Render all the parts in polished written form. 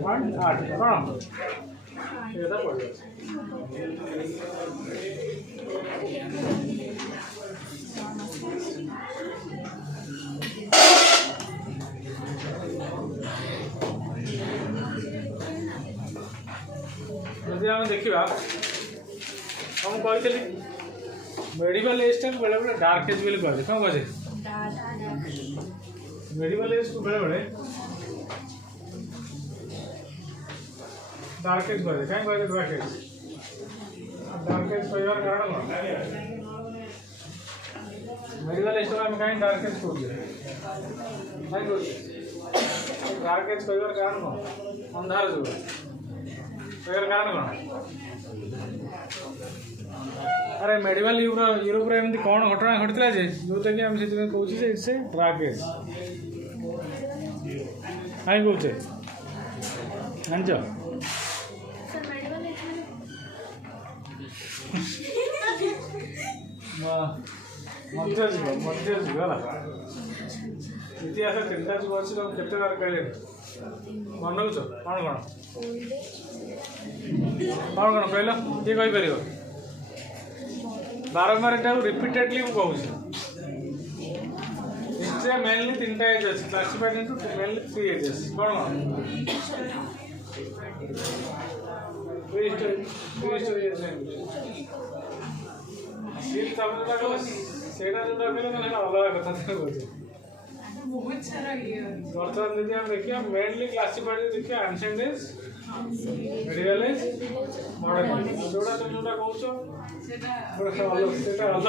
1.8 कौन ये पड़ जदि आम देखा हम कही मेडिकल एज टाक बेले बेले डार्क एज बोली कहे कौन कहे मेडिकल एज को बेले बेले डार्क एज कहे कहीं कहे डार्क एज कहर कारण कौन मेडिकल एज आम कहीं डार्क एज कह डार्क एज कहर कारण कौन अंधार जो कहर कारण कौन अरे मेडिकल यूरोप एमती कौन घटना घटता है जोटा कि आम से कहे इट्स ए डार्क एज कहीं कहे जान मध्य जुग इतिहास तीनटा जुग अच्छी तुम केते बार कहले मन रखुच कौन कौन कौन कहल किए कहीपर बारंबार एटा रिपीटेडली मुझे कहूँ हिस्ट्री मेनली तीनटा एज अच्छी क्लासिफाइड इनटू मेनली 3 एजेस कौन प्रीहिस्टोरी एज सेटा जो अलग कथा बहुत सारा बर्तमान यदि हम देखिए मेनली क्लासिफाइड देखिए ancient age medical age modern age जोड़ा तुम जोड़ा कहूछ सेटा अलग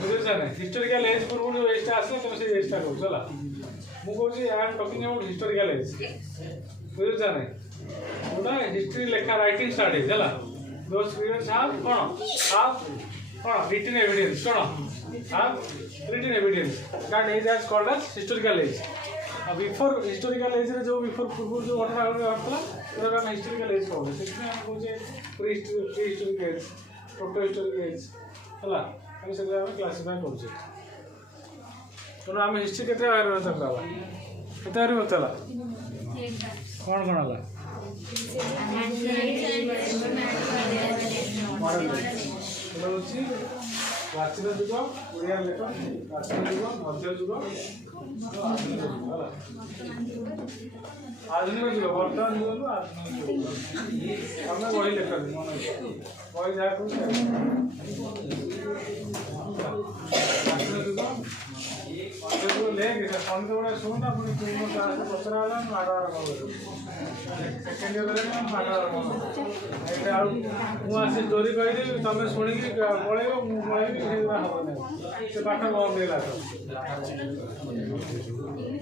बुझे ना हिस्टोरिकल एज पूर्व जो एजटा आसला तुम से एजटा कहूछ हला मु कहूछ I am talking about historical age बुझे ना जोड़ा हिस्ट्री लेखा राइटिंग स्टार्ट एज हला those periods have written evidence have written evidence that age is called as historical age before historical age रे जो before पूर्व जो घटना घटला तो हम historical age कहू सेखने हम कहू prehistoric age protohistoric age हला हम से हम क्लासिफाई करू छे तो हम हिस्ट्री केते बार रहता केते बार होतला कौन कौन हला प्राचीन जुग ओडिया लेख प्राचीन जुग मध्य जुग आधुनिक जुग वर्तमान जुग आधुनिक जुग आम बही लेख बही जहाँ प्राचीन जुग मध्य जुग लेख पंडित गुड़ा शुणुना पुणी पचरा माड़ आरम्भ सेकेंड इयर माड़ आरम्भ मुझे स्टोरी कहीदेवी तुम शुणिकी पलैब मुझे हम से पाठ बंद है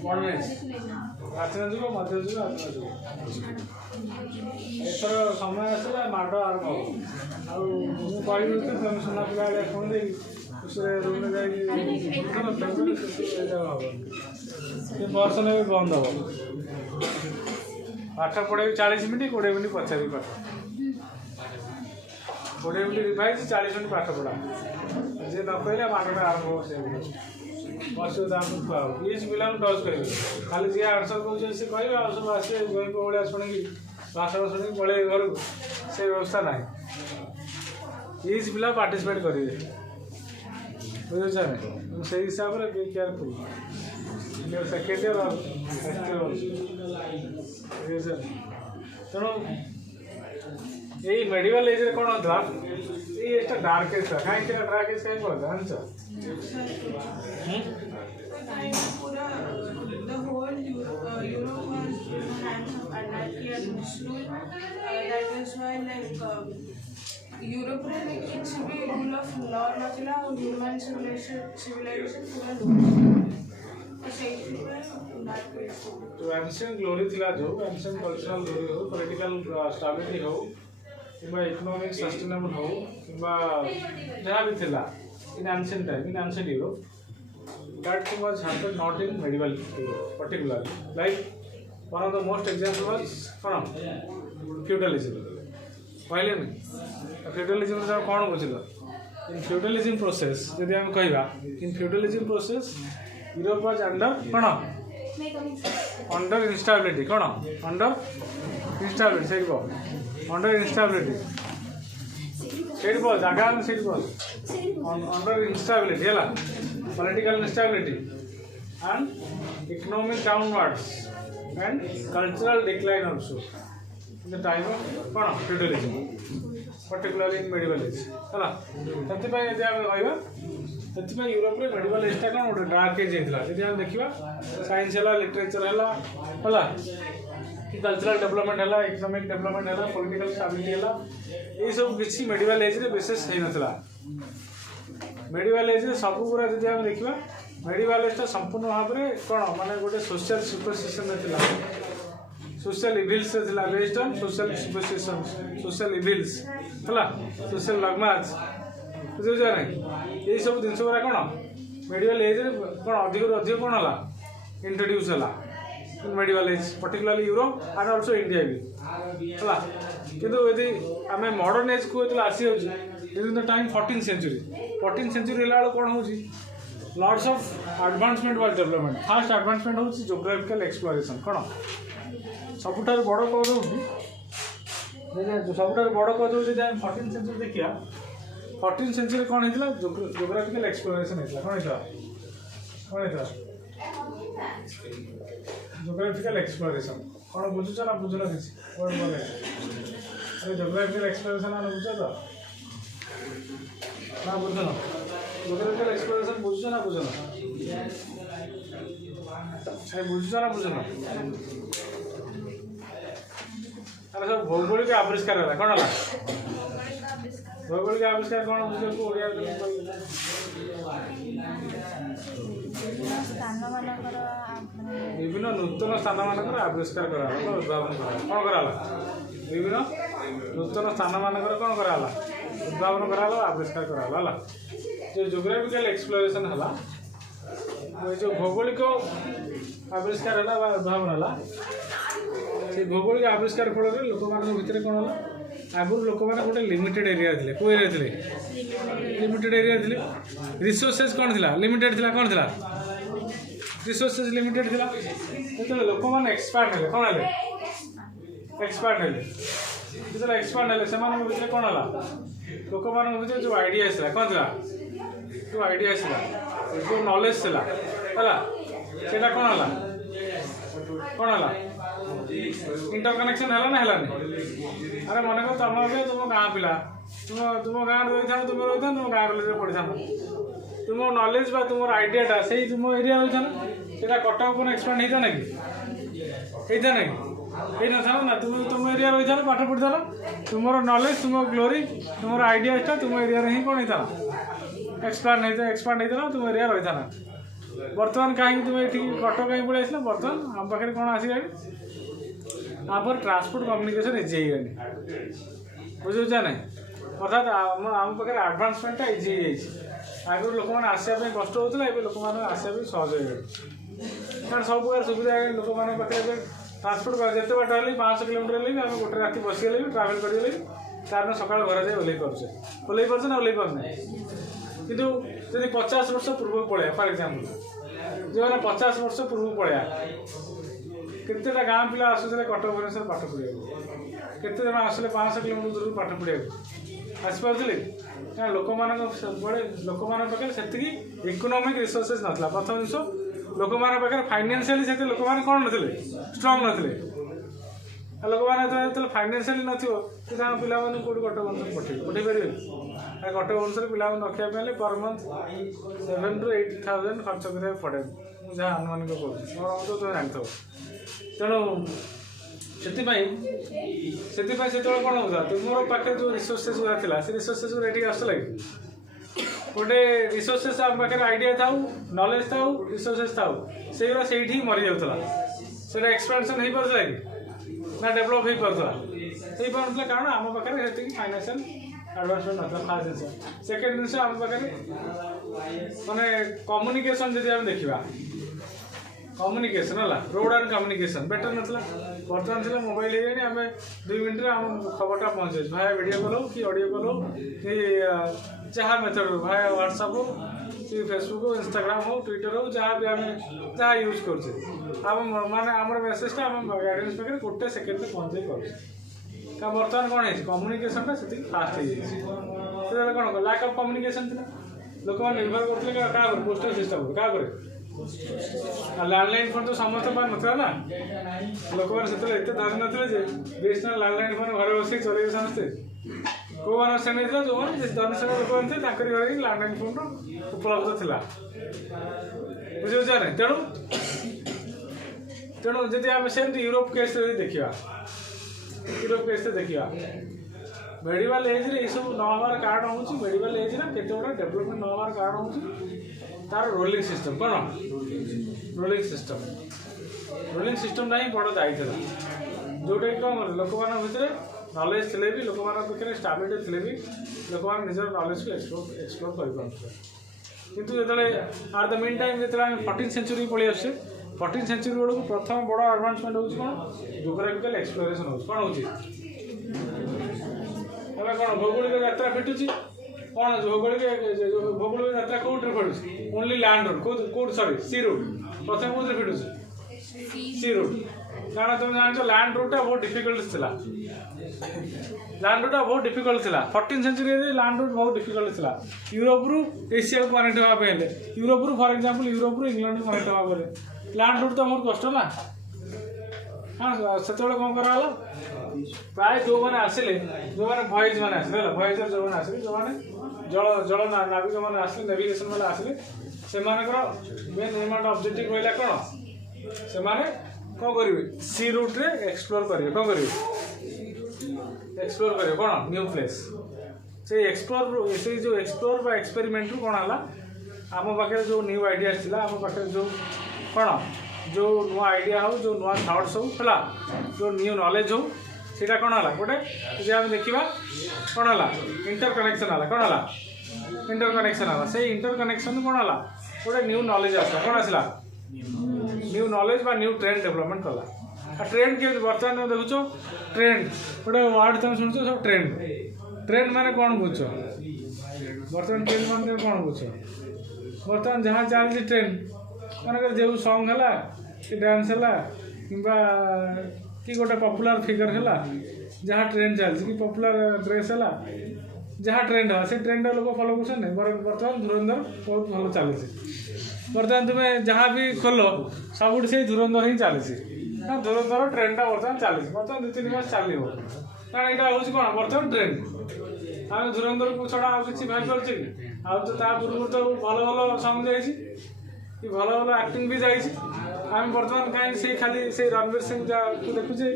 मॉडर्न प्राचीन जुग मध्य जुग आधुनिक जुग एथर समय आसला माड़ आरम्भ हो कही तुम सुना पिला शुणी रूम जा पर्सन भी बंद हम पाठ पढ़े 40 मिनट 20 मिनट पचारि पाठ 20 मिनट रिवाइज 40 मिनट पाठ पढ़ा जी न कहले मानटा आरम्भ हो से बस प्लीज पिला टच कर खाली जी आंसर कहे सी कहे आ सब आसे गोई भाया शुणी भाषण शुणी पड़े घर से व्यवस्था ना प्लीज पिला पार्टिसिपेट करेंगे बुझे से हिसाब से बी केयरफुल सेकेंड इयर और फर्स्ट इयर तेणु यही मेडिकल एज कौन होता ये एजटा डार्क एज था कहीं डार्क एज कहीं पड़ा जानच यूरोप में किसी भी रूल ऑफ लॉ नथिला और ह्यूमन सिविलाइजेशन पूरा तो एंशिएंट ग्लोरी थिला जो एंशिएंट कल्चरल ग्लोरी हो पॉलिटिकल स्टेबिलिटी हो किंबा इकोनॉमिक सस्टेनेबल हो किंबा जहाँ भी थिला इन ancient time in ancient Europe that thing was happened not in medieval Europe particularly like one of the most example was कौन फ्यूडलिज्म कहले नहीं फ्यूडलिज्म कौन बुझल इन फ्यूडलिज्म प्रोसेस जदि हम कहवा in feudalism process Europe was under कौन under instability कौन अंडर इनस्टेबिलिटी से अंडर इनस्टेबिलिटी से जगह से अंडर इनस्टेबिलिटी है political instability and economic downwards and cultural decline also in the time of feudalism, particularly in medieval age. है Europe में medieval एजटा कौन गोटे डार्क एज होता है जब देखा साइंस है लिटरेचर है कल्चरल डेवलपमेंट है इकोनॉमिक डेवलपमेंट है पॉलिटिकल स्टेबिलिटी है ये सब किसी मेडिवल एज रे विशेष हो ना मेडिवल एज रे सब गुरा जब हम देखा मेडिवल एजटा संपूर्ण भाव में कौन माने गोटे social superstition social evils based on social superstition social evils है सोशल लगमाज बुझे ना ये सब जिन गुरा कौन मेडिवल एज कौन अधिक अधिक कौन है इंट्रोड्यूस है medieval age particularly Europe and also India भी है किंतु यदि आम मॉडर्न एज को आसी during the time 14th century है कौन हो lots of advancement was development fast advancement हो जियोग्राफिकल एक्सप्लोरेशन कौन सबुठार बड़ कद हो सबुठार बड़ कद हो 14th सेंचुरी देखिए 14th सेंचुरी कौन होता जियोग्राफिकल एक्सप्लोरेशन होता कौन होता जियोग्राफिकल एक्सप्लोरेशन कौन बुझुच ना बुझुन किसी अरे जियोग्राफिकल एक्सप्लोरेशन बुझ तो ना बुझुन जियोग्राफिकल एक्सप्लोरेशन बुझुच ना बुझुन अरे बुझुच ना बुझुन अरे सब भौगोलिक आविष्कार है कौन है भौगोलिक आविष्कार कौन बुझे को ओडिया विभिन्न नूतन स्थान मानकर आविष्कार करा उद्भावन कौन करा विभिन्न नूतन स्थान मानकर कौन करा उद्भावन करा आविष्कार करा जो जियोग्राफिकल एक्सप्लोरेशन है जो भौगोलिक आविष्कार है उद्भावन है से भौगोलिक आविष्कार फल लोक मान भितर कौन है आगुरी लोक मैंने गोटे लिमिटेड एरिया थे कौ एरिया थे लिमिटेड एरिया थे रिसोर्सेज कौन थी लिमिटेड थी कौन थी रिसोर्सेज लिमिटेड थी जो लोक मैंने एक्सपार्ट है कौन है एक्सपार्ट है जो एक्सपार्ट है से भितर कौन है लोक मान भितर जो आइडिया आसला कौन थी जो आइडिया आसला जो नॉलेज थी है कौन है कौन है इंटरकनेक्शन है ना है अरे मन कर तुम भी तुम गाँ पिला तुम गाँव रही था तुम रही तुम गाँव कलेज पढ़ी था तुम नॉलेज बा तुम आइडियाटा से तुम एरिया रही था ना कटक को एक्सपांड होता ना कि होता ना कि ना ना तुम तुम एरिया रही था पाठ पढ़ी था तुम नॉलेज तुम ग्लोरी तुम आइडियाटा तुम एरिया ही कौन होता एक्सपांड होता तुम एरिया रही था ना बर्तमान कहीं तुम ये कटक कहीं पड़े आस बर्तमान आम पाखे कौन आसला आप ट्रांसपोर्ट कम्युनिकेशन इजी हो बुझे ना अर्थात आम पाखे आडभांसमेंटा इजी हो आगुरी लोक मैंने आसापी कष्ट होता है लोक मैंने आसापी सहज हो कारण सब प्रकार सुविधा लोक मैंने पाखे ट्रांसपोर्ट जिते बाट है 500 किलोमीटर भी आम गोटे रात बसीगले भी ट्रावेल करगले तार सका घर जाए ओल्ल पारे ना ओल्ल पारे कितु जब 50 वर्ष पूर्व पलैया फॉर एग्जांपल जो मैंने 50 वर्ष पूर्व पलैया केतेटा गाँ पिला आसुले कटक भुवनेश्वर पाठ पढ़ा केते जन आसले 500 किलोमीटर दूर पाठ पढ़ा आसपारे क्या लोक पाखे से इकोनॉमिक रिसोर्सेज नाला प्रथम जिन लोक पाखे फाइनेंशियली से लोक मैंने कौन नी स्ट्रंग नथिले लोक मैंने फाइनेंशियली नथिबो कि पिला कौट कटक भुवनेश्वर पठे पारे कटक भुवनेश्वर पिला रखापी पर मंथ 7,000 to 8,000 खर्च करा पड़े जहाँ अनुमानिक करुँ तो तुम जानते तेणु से कौन होता तुम पाखे जो रिसोर्सेज गुरा थी से रिसोर्सेज गुरा ये आसला कि गोटे रिसोर्सेज आम पाखे आइडिया था नॉलेज था रिसोर्सेज था से ही मरी जाता से एक्सपेंशन हो पारा कि ना डेभलप हो पारा कारण आम पाखे फाइनेंशियल एडवांसमेंट ना फास्ट जिन सेकेंड जिन आम पाखे माने कम्युनिकेशन जब आम देखा कम्युनिकेशन है रोड एंड कम्युनिकेशन बेटर नाला बर्तमान से मोबाइल हो आम 2 मिनट आम खबरटा पहुँचे भाया वीडियो कॉल हो कि ऑडियो कॉल हो कि जहाँ मेथड हो भाई व्हाट्सअप हो कि फेसबुक हो इंस्टाग्राम हो ट्विटर हो जहाँ भी आम जहाँ यूज करें आम माने आम मेसेजटा आम गार्डियंस पाखे गोटे सेकेंड पहुँचे कर बर्तमान कौन है कम्युनिकेशनटा से फास्ट हो कौन लैक अफ कम्युनिकेशन थी लोक मैंने निर्भर करते क्या पोस्टल सिस्टम क्या लैंडलाइन फोन तो समस्त पार ना ना लोक मैंने एत धरी ना बीएसएनएल लैंडलाइन फोन घर बस चल समस्ते कौ मान श्रेणी था जो जनसंख्या लोक मैंने घर लैंडलाइन फोन उपलब्ध था बुझे ना तेणु तेणु जदि आम सेमती यूरोप केस देखा यूरोप केस देखा मेडिकल एज रे सब न हमार कारण हूँ मेडिकल एज रे केते गुड़ा डेवलपमेंट न हमार कारण हूँ तार रोलिंग सिस्टम कौन रोलिंग सिस्टम ही बड़ दायित्व जोटा कि कौन लोक मान भितर नॉलेज थे भी लोक मान स्टाबिलिटी थे भी लोक मैंने निजर नॉलेज को एक्सप्लोर कर किंतु जो आर द मीन टाइम जो 14th सेंचुरी पलि आसे 14th सेंचुरी बेलू प्रथम बड़ एडवांसमेंट हो कौन जियोग्राफिकल एक्सप्लोरेशन हो कौन हो कौन भौगोलिक यात्रा फिटुची कौन भौगोलिक यात्रा कौटे फिटुची ओनली लैंड रोड कौट सॉरी सी रूट प्रथम कौन फिटुची सी रूट कारण तुम जान लैंड रूटा बहुत डिफिकल्ट थी लैंड रूटा बहुत डिफिकल्ट थी 14th सेंचुरी लैंड रूट बहुत डिफिकल्ट थी यूरोप रु एशिया को कनेक्ट होगा यूरोप रु फॉर एग्जांपल यूरोप रु इंग्लैंड को कनेक्ट होगा लैंड रूट तो बहुत कष्ट ना हाँ से कौन कराला प्राय जो मैंने आसिले जो मैंने भॉयज मैंने आसिले भॉयजर जो मैंने आसिले जो मैंने जल जल नाविक मैंने आसिले नेविगेशन वाले आसिले से मेन एम ऑब्जेक्टिव रहा कौन से कौन करेंगे सी रूट रे एक्सप्लोर करेंगे कौन करेंगे एक्सप्लोर करेंगे कौन न्यू प्लेस से एक्सप्लोर से जो एक्सप्लोर एक्सपेरिमेंट रू कौन है आम पाखे जो न्यू आइडियाज थी आम पाखे जो कौन जो नुआ आइडिया हो जो नुआ थॉट्स हो जो न्यू नॉलेज हो सीटा कौन है गोटे जे आम देखा कौन है इंटरकनेक्शन है कौन है इंटरकनेक्शन है से इंटरकनेक्शन कौन है गोटे न्यू नॉलेज आसला कौन आसला न्यू नॉलेज बा न्यू ट्रेंड डेवलपमेंट कला ट्रेंड के बर्तमान देखुच ट्रेंड गोटे वर्ड तुम शुणुच सब ट्रेंड माने कौन बुझ बर्तमान ट्रेंड मान कौन बुझ बर्तमान जहाँ चलती ट्रेंड मानक जो सॉन्ग है कि डांस है कि गोटे पॉपुलर फिगर है जहाँ ट्रेंड चलती कि पॉपुलर ड्रेस है जहाँ ट्रेंड है से ट्रेंड लोग फॉलो कर बर्तमान धुरंधर बहुत भल चलती बर्तमान तुम्हें जहाँ भी खोल सब से धुरंधर ही चलती धुरंधर ट्रेंडा बर्तमान चलती बर्तमान 2-3 मास चलो कारण यहाँ हूँ कौन बर्तमान ट्रेंड आम धुरंधर को छड़ा किसी भाई पार्चे कि पूर्व तो भल भल सॉन्ग जाइए कि भल भल एक्टिंग भी जाइए आम बर्तमान कहीं से खाली से रणवीर सिंह को देखुचे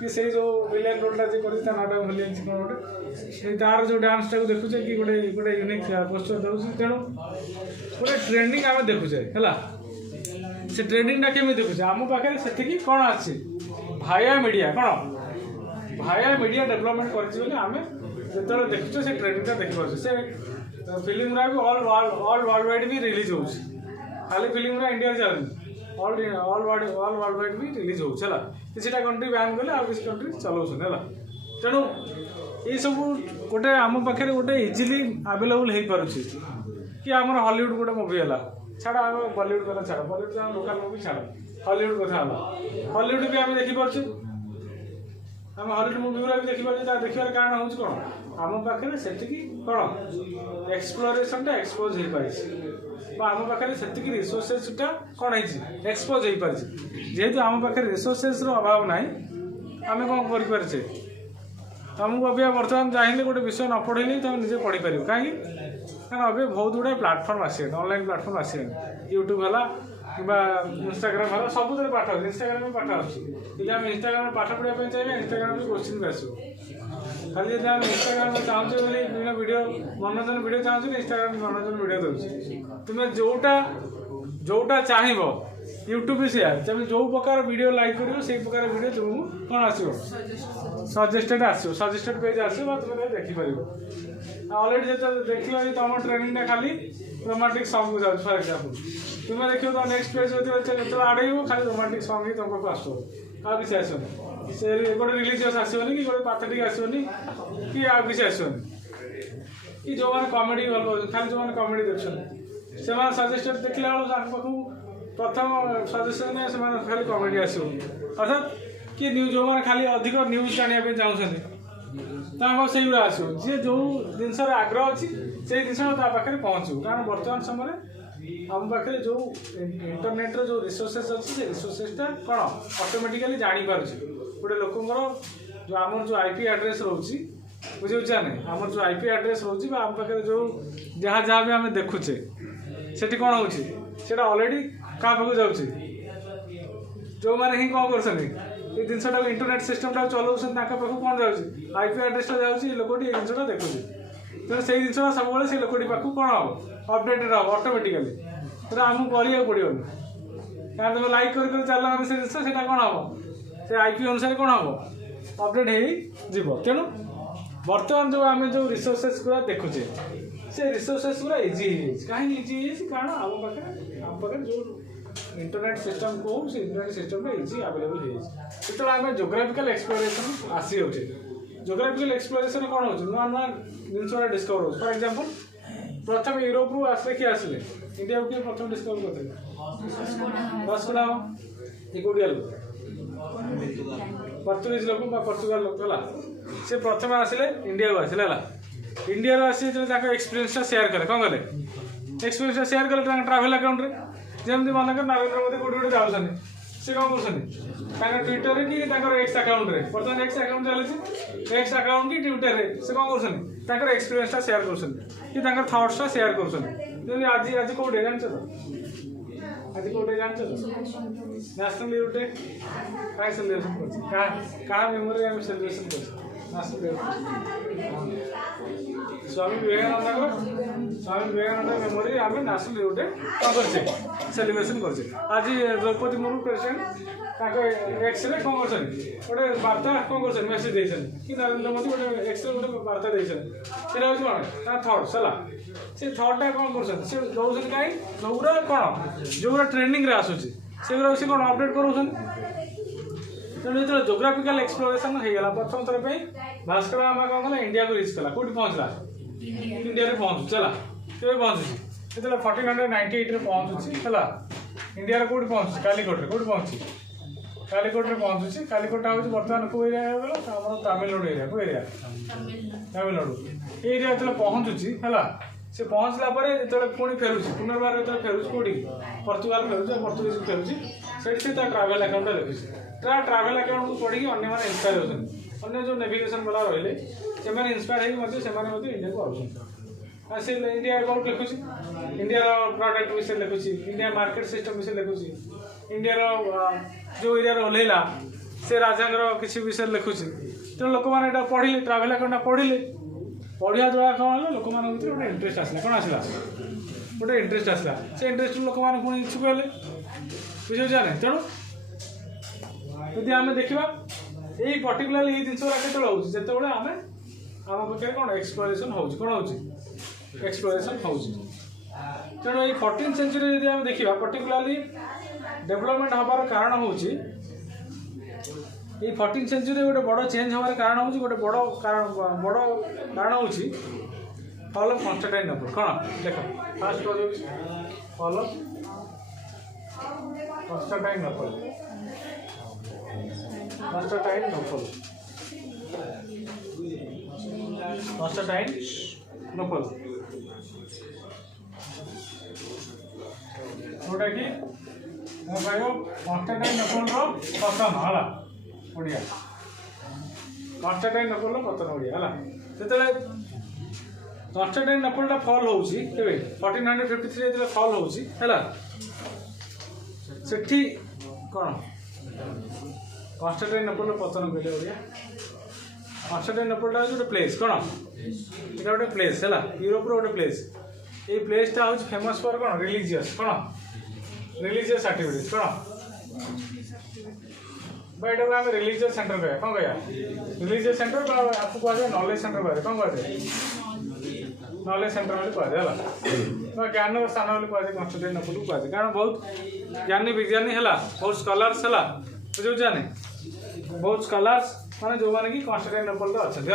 कि से जो विलेन रोलटा जी कर नाटा भूल कौन गोटे तार जो डांसटा को देखुचे कि गोटे गोटे यूनिक पोस्टर दूसरी तेणु गोटे ट्रेंडिंग आम देखुचे है से ट्रेंडिंगटा केमी देखुचे आम पाखे से कौन आसी भाया मीडिया कौन भाया मीडिया डेवलपमेंट करें जो देखुचे से ट्रेंडिंगटा देखिपारे से फिल्म गुरा भी ऑल वर्ल्ड वाइड भी रिलीज हो खाली फिल्म गुरा इंडिया चलनी ऑल वर्ल्ड वाइड भी रिलीज होगा किसी कंट्री बैन कले आ किसी कंट्री चलाउन है तेणु ये सब गोटे आम पाखे गोटे इजिली आवेलेबल हो पारे कि आम हॉलीवुड गोटे मुवी है छाड़ आम बॉलीवुड कथा छाड़ बॉलीवुड आम लोकल मुवी छाड़ हॉलीवुड कथा हॉलीवुड भी आम देखिपारे आम हॉलीवुड मुवी गुरा भी देखिपारे देखार कारण हूँ कौन आम पाखे से कौन एक्सप्लोरेशनटा एक्सपोज हो पारे आम पाखे से रिसोर्सेसटा कौन है एक्सपोज हो पारे जेहेतु आम पाखे रिसोर्सेस अभाव ना आम कौन करें तुमको अभी बर्तमान चाहिए गोटे विषय न पढ़े तुम निजे पढ़ी पार कहीं कारण अभी बहुत गुड़ा प्लाटफर्म आसे ऑनलाइन प्लाटफर्म आसे यूट्यूब है कि इंस्टाग्राम है सब पाठ इंस्टाग्राम पाठ आम इंस्टाग्राम पाठ पढ़ाई चाहिए इंस्टाग्राम क्वेश्चन भी आसो खाली जब आम इंस्टाग्राम चाहूँ विभिन्न वीडियो मनोरंजन वीडियो चाहूँ इंस्टाग्राम मनोरंजन वीडियो दूसरी तुम्हें जोटा चाहब यूट्यूब भी सेया तुम जो प्रकार वीडियो लाइक कर से प्रकार वीडियो तुमको कौन आसो सजेस्टेड आसो सजेस्टेड पेज आसो तुम देखिपर अलरेडी जो देख तुम ट्रेनिंगटा खाली रोमांटिक सॉन्ग को जाओ फॉर एग्जांपल तुम्हें देखिए तो नेक्स्ट पेज जो आड़े खाली रोमांटिक सॉन्ग ही तुमको आसो आ किसी आसोनी से गोटे रिलीजियस आसोनी कि गोटे पैथेटिक आसोनी कि आ किसी आसोनी कि जो मैंने कॉमेडी भल पाऊँ खाली जो मैंने कॉमेडी देखते से सजेस्टेड देखला पाखु प्रथम सजेसन से खाली कॉमेडी आसो अर्थात कि न्यूज जो मैंने खाली अधिक न्यूज जानापी चाहते से गुरा आसो जी जो जिनस आग्रह अच्छी से जिन पाखे पहुँचू कारण बर्तमान समय आम पाखे जो इंटरनेट जो रिसोर्सेस अच्छी से रिसोर्सेसटा कौन ऑटोमेटिकली जापर गोटे लोकर जो आम जो आईपी एड्रेस रोचे बुझे ना आम जो आईपी एड्रेस रोचे आम पाखे जो जहाँ जहाँ भी आम देखुचे से कौन होटा ऑलरेडी क्या पाक जाऊँगी जो मैंने ही कौन कर जिनसा इंटरनेट सिस्टम चलाऊँ पाख कौन जाऊँगी आईपी एड्रेस जाऊँगी लोकटी जिनसा देखुचे तेना से जिनसा सब से लोकटी पाक कौन हम अपडेटेड हम ऑटोमेटिकली तो आमको करा पड़ो क्या तुम लाइक कर चल मैंने से जिनसा कौन हम से आईपी अनुसार कौन हम अपडेट हो तेणु बर्तमान जो आम जो रिसोर्सेस गुरा देखुचे से रिसोर्सेस गुरा इजी कहीं इजी कारण आम पाखे जो इंटरनेट सिस्टम को से इंटरनेट सिस्टम इजी अवेलेबल हो आम जोग्राफिकल एक्सप्लोरेशन आसी जाऊे जोग्राफिकल एक्सप्लोरेशन कौन हो नुआ नुआ जिन डिस्कवर हो फॉर एग्जांपल प्रथम यूरोप रु आसले किए आसले इंडिया को प्रथम डिस्कवर करते वास्को दा गामा पर्तुगीज लोक पर्तुगाल लोक है से प्रथम आसिले इंडिया को आसिले इंडिया आसी एक्सपीरियंस शेयर कले कौन कले एक्सपीरियंस शेयर कले ट्रावेल अकाउंट रे जमी मनकर नरेंद्र मोदी कौटे गोटे जाऊँ सी कौन कर ट्विटर कि एक्स अकाउंट रे बर्तमान एक्स अकाउंट चलती एक्स अकाउंट कि ट्विटर से कौन कर एक्सपीरियंस शेयर कर थॉट्स शेयर कर आज आज कौटे जान तो आज कौटे जान तो नेशनल यूथ डे क्या सेलिब्रेशन कर मेमोरी आम सेलिब्रेशन कर national youth Swami Vivekananda memory आम नेशनल यूथ डे कौन कर सेलिब्रेशन कर आज Draupadi Murmu president X ray कौन कर गोटे वार्ता कौन कर मेसेज देते कि नरेंद्र मोदी गोटे एक्स रे गोटे वार्ता देते कौन थट्स है से थट्टा कौन कर दौन कहीं जो कौन जो ट्रेंडिंग आसूसी से कौन अपडेट कर तेणु जो जोग्राफिकल एक्सप्लोरेशन होगा प्रथम थर पर भास्कर गामा कौन कला इंडिया को रिच कला कौटी पहुँचला इंडिया रे पहुँचुला चला के पहुँचुची जो 1498 पहुँचुची है इंडिया कौटी पहुँचुची कालीकोट कौटी पहुँची कालीकोट पहुँचुची कालीकोटा हूँ बर्तमान को एरिया गला तमिलनाडु एरिया को एरिया तमिलनाडु एरिया जो पहुँचुची है से पहुँचला जो पुणी फेरुची पुनर्बार जो फेरुची कौटी पर्तुगाल फेरुची पर्तुगीज फेरुची से ट्रावेल अकाउंट लिखुची ट्रावेल अकाउंट को पढ़ी अन्य मैंने इन्स्पायर होते जो नेविगेशन वाला रही से इन्स्पायर हो इंडिया को आउट से इंडिया अबाउट लिखुची इंडिया प्रोडक्ट विषय लिखुची इंडिया मार्केट सिस्टम विषय लिखुची इंडिया जो एरिया ओल्ला से राजा किसी विषय लिखुची तेणु लोक मैंने पढ़िले ट्रावेल अकाउंट पढ़िले पढ़िया द्वारा कौन है लोक मान गोटे इंटरेस्ट आसला कौन आसला गोटे इंटरेस्ट आसला से इंटरेस्ट लोक मैंने पुणी इच्छुक है बुझे ना तेणु यदि आम देखा यही पर्टिकुलाली ये जिन जो आम आम पाखे कौन एक्सप्लोरेशन हो कौन हो एक्सप्लोरेशन हो तेणु ये 14th सेंचुरी यदि आम देखा पर्टिकुलाली डेवलपमेंट हबार कारण हूँ 14th सेंचुरी गोटे बड़ चेंज हमारे कारण हूँ गोटे बड़ कारण हूँ फॉल ऑफ कॉन्स्टेंटाइनोपल कौन देख फास्ट फॉल ऑफ कॉन्स्टेंटाइनोपल कॉन्स्टेंटाइनोपल जोटा कि कॉन्स्टेंटाइनोपल पतन है ओडिया कॉन्स्टेंटाइनोपल पतन ओडिया है जो कॉन्स्टेंटाइनोपल फॉल हो 1453 जो फॉल होगा सेठी कौन कॉन्स्टेंटाइनोपल पतन कहले ओडिया कॉन्स्टेंटाइनोपल गोटे प्लेस कौन यहाँ गोटे प्लेस है यूरोप गोटे प्लेस ये प्लेसटा हूँ फेमस फॉर कौन रिलीजियस कौन रिलीजियस एक्टिविटीज कौन बट आम रिलीजियस सेंटर कह कौन कह रिलीजियस सेंटर आपको कहुए नॉलेज सेंटर कह कौन कहते नॉलेज सेंटर कहते ज्ञान स्थान कहते कॉन्स्टेंटाइनोपल को कहते कारण बहुत ज्ञानी विज्ञानी है बहुत स्कॉलर्स है बुझे बहुत स्कॉलर्स माने जो मैंने कि कॉन्स्टेंटाइनोपल अच्छा है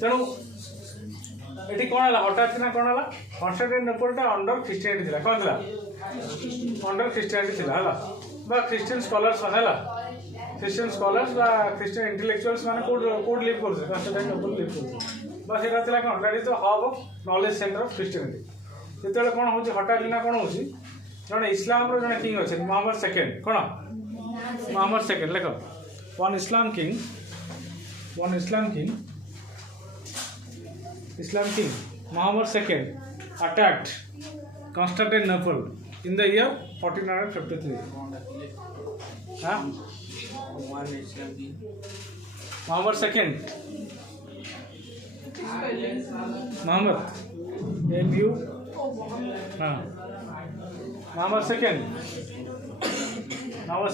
तेणु ये कौन है हठात ना कौन है कन्स्टान्टिनोपल अंडर ख्रीष्टियानिटी थी कौन था अंडर ख्रीष्टियानिटी थी है ख्रीस्टियन स्कॉलर्स है ख्रीस्टियन स्कॉलर्स ख्रीस्टियन इंटेलेक्चुअल्स मैंने कोड लिव कर कन्स्टान्टिनोपल लिव कर बस ये कौन that is the hub of knowledge centre of Christianity जो कौन हो हठात ना कौन हो जड़े इस्लाम जड़े किंग अच्छे मोहम्मद सेकेंड कौन मोहम्मद सेकेंड लेख one Islam king Muhammad II attacked Constantinople in the year 1453. Huh? Muhammad II. Muhammad. M.U. Muhammad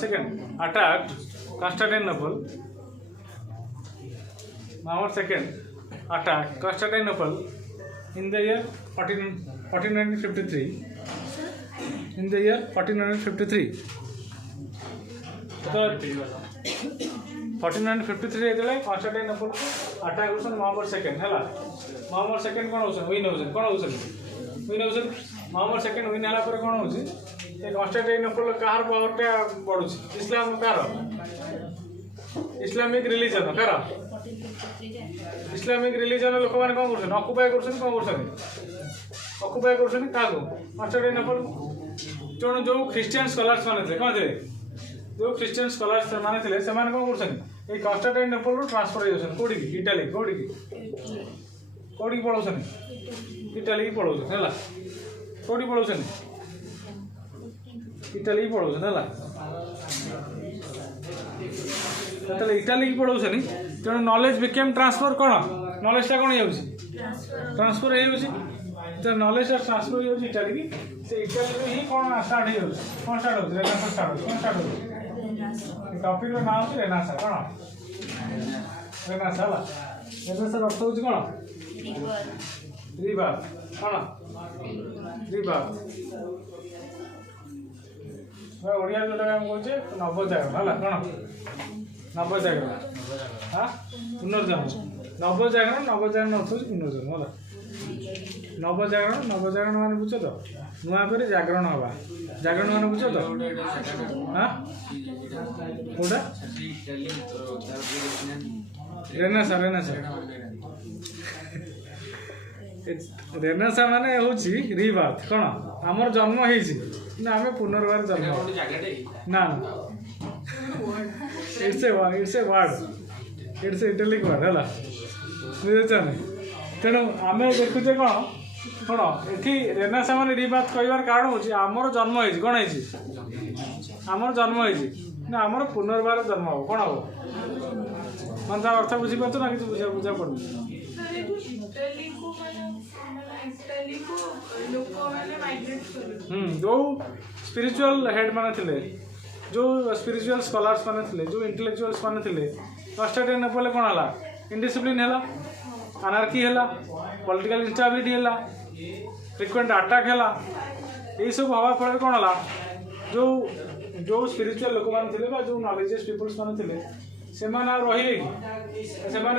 II attacked Constantinople. Muhammad II attacked Constantinople in the year 1453. In the year 1453. So 1453 যেতলে Constantinople আটাক করছেন Mohammad second হেলা Mohammad second কোন হউছেন win হউছেন Mohammad second win হেলা পরে কোন হউছি এই Constantinople কাহার পাওয়ারটা বড়ুছি ইসলাম কার Islamic religion কার Islamic religion लोक मैंने कौन कर अकुपाय कर क्या कन्स्टान्टिनोपल जो ख्रीस्टियन स्कॉलर्स माने थे कौन थे जो ख्रीस्टियन स्कॉलर्स माने थे से कौन कर कन्स्टान्टिनोपल ट्रांसफर हो कौटी की इटाली कौटी पढ़ाऊँ इटाली की पढ़ाऊँ है कौटी पढ़ाऊँ इटाली की पढ़ाऊँ है इटाली की पढ़ाऊँ तेणु नॉलेज बिकेम ट्रांसफर कौन नॉलेजटा कौन हो ट्रांसफर हो नॉलेज ट्रांसफर हो इटाली की इटाली ही कौन स्टार्ट हो कौन स्टार्ट हो रेनेसां स्टार्ट हो टॉपिक ना हो रेनेसां कौन रेनेसां अर्थ हो कौन रिबार्थ कौन रिबार्थ ओडिया जोटा आम कहे नवजागरण है कौन नवजागरण हाँ पुनर्जन्म नवजागरण अर्थ हूँ पुनर्जन्म है नवजागरण मान बुझ तो नुआ कर जागरण हवा जागरण मान बुझ तो हाँ कौटा रेनेसां माने हूँ रिबार्थ कौन आमर जन्म हो आम पुनर्बार जन्म ना it's a word it's italic word है बुझे तेणु आम देखुचे कौन ये रेनेसां माने रिबार्थ कहबार कारण हूँ आमर जन्म हो कौन है आमर जन्म हो आमर पुनर्बार जन्म हम कौन हम मैं तार अर्थ बुझीपार ना कि बुझा पड़ू जो स्पिरिचुअल हेड माने थिले जो स्पिरिचुअल स्कॉलर्स माने थिले जो इंटेलेक्चुअल्स माने थिले कन्स्टान्टिनोपल कौन है इनडिसिप्लिन है अनार्की है पॉलिटिकल इंस्टेबिलिटी है फ्रिक्वेंट अटैक है यही सब हवा फल कौन है जो जो स्पिरिचुअल लोक मैंने थे जो नॉलेजियस पीपल्स मैंने थे से रही से कौन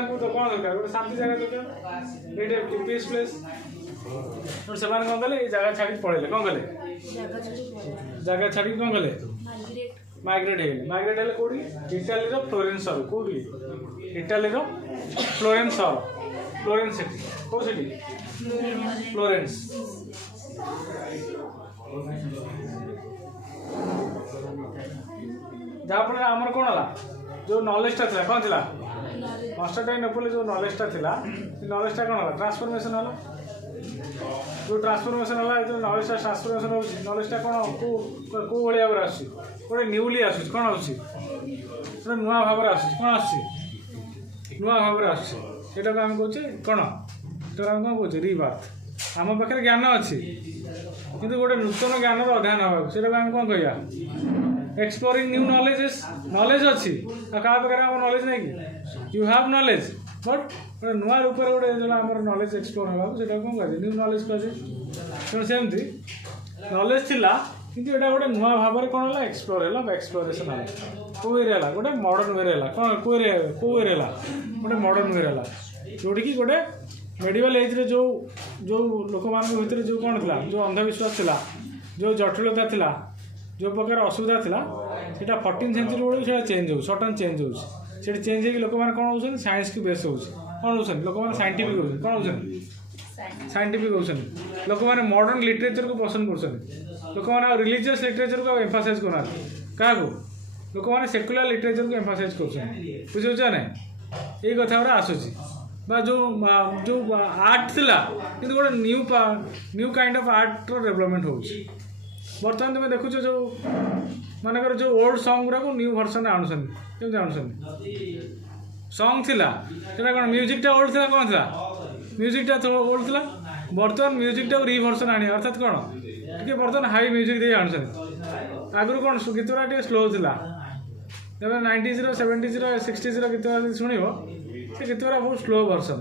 दरकार गोटे शांति जगह दरकार ये पीस प्लेस से कौन कले जगह छाड़ी पड़े कौन कले जगह छाड़ी कौन कले माइग्रेट है कौटी इटाली फ्लोरेंस सहर कौटी इटाली फ्लोरेंस सहर फ्लोरेंस सिटी कौ सिटी फ्लोरेंस जहाँफल आमर कौन है जो नॉलेजटा था कौन थी कन्स्टान्टिनोपल जो नॉलेजटा थी नॉलेजटा कौन है ट्रांसफॉर्मेशन है जो ट्रांसफॉर्मेशन है जो नॉलेजटा ट्रांसफॉर्मेशन हो नॉलेजटा कौन कौ भाया भाव आस गोटे न्यूली आस कौन आसुच्छी नुआ भाव आस कौन नुआ भाव आस आम कहे कौन तो आम कौन कहे रिबार्थ आम पाखे ज्ञान अच्छी किंतु गोटे नूतन ज्ञान अध्ययन हवा से आम कौन कह एक्सप्लोरिंग न्यू नॉलेज अच्छी क्या पाखे आम नॉलेज नहीं कि यू हैव नॉलेज बट गोटे नुआ रूप गोटे जो आम नॉलेज एक्सप्लोर हवा से कौन कह न्यू नॉलेज कहे तेणु सेमती नॉलेज थिला किंतु एटा गोटे नुआ भाव में कौन है एक्सप्लोर है एक्सप्लोरेशन है कौ एरिया गोटे मॉडर्न वे कौन कौ एरिया गोटे मॉडर्न वे जोटि गोटे मेडिवल एज रे जो जो लोक मान भितर जो कौन था जो अंधविश्वास थिला जो जटिलता थिला जो प्रकार असुविधा थिला सेटा 14 सेंचुरी बेलू से चेंज हो सडन चेंज हो चेंज हो लोक मैंने कौन हो साइंस की बेस हो कौन हो लोक मैंने साइंटिफिक हो कौन हो साइंटिफिक हो लोक मैंने मॉडर्न लिटरेचर को पसंद कर लोक मैंने रिलीजियस लिटरेचर को एम्फासाइज करना क्या लोक मैंने सेक्युलर लिटरेचर को एम्फासाइज कर बुझे ना ये कथा आसूसी जो जो आर्ट थिला किंतु गोटे new kind of art development हो बर्तमान तुम देखुच जो मानकर जो ओल्ड सॉन्ग गुरा को न्यू वर्जन आणुसन केमते आणुसन सॉन्ग थिला सेटा कोन म्यूजिक टा ओल्ड थिला कोन थिला म्यूजिक टा ओल्ड थिला बर्तमान म्यूजिक टा रिवर्जन आनी अर्थात कोन टिके बर्तमान हाई म्यूजिक दे आणुसन आगु कोन गीतरा टे स्लो थिला जब 90s रो 70s रो 60s रो गीत सुनिबो से गीतरा बहुत स्लो वर्जन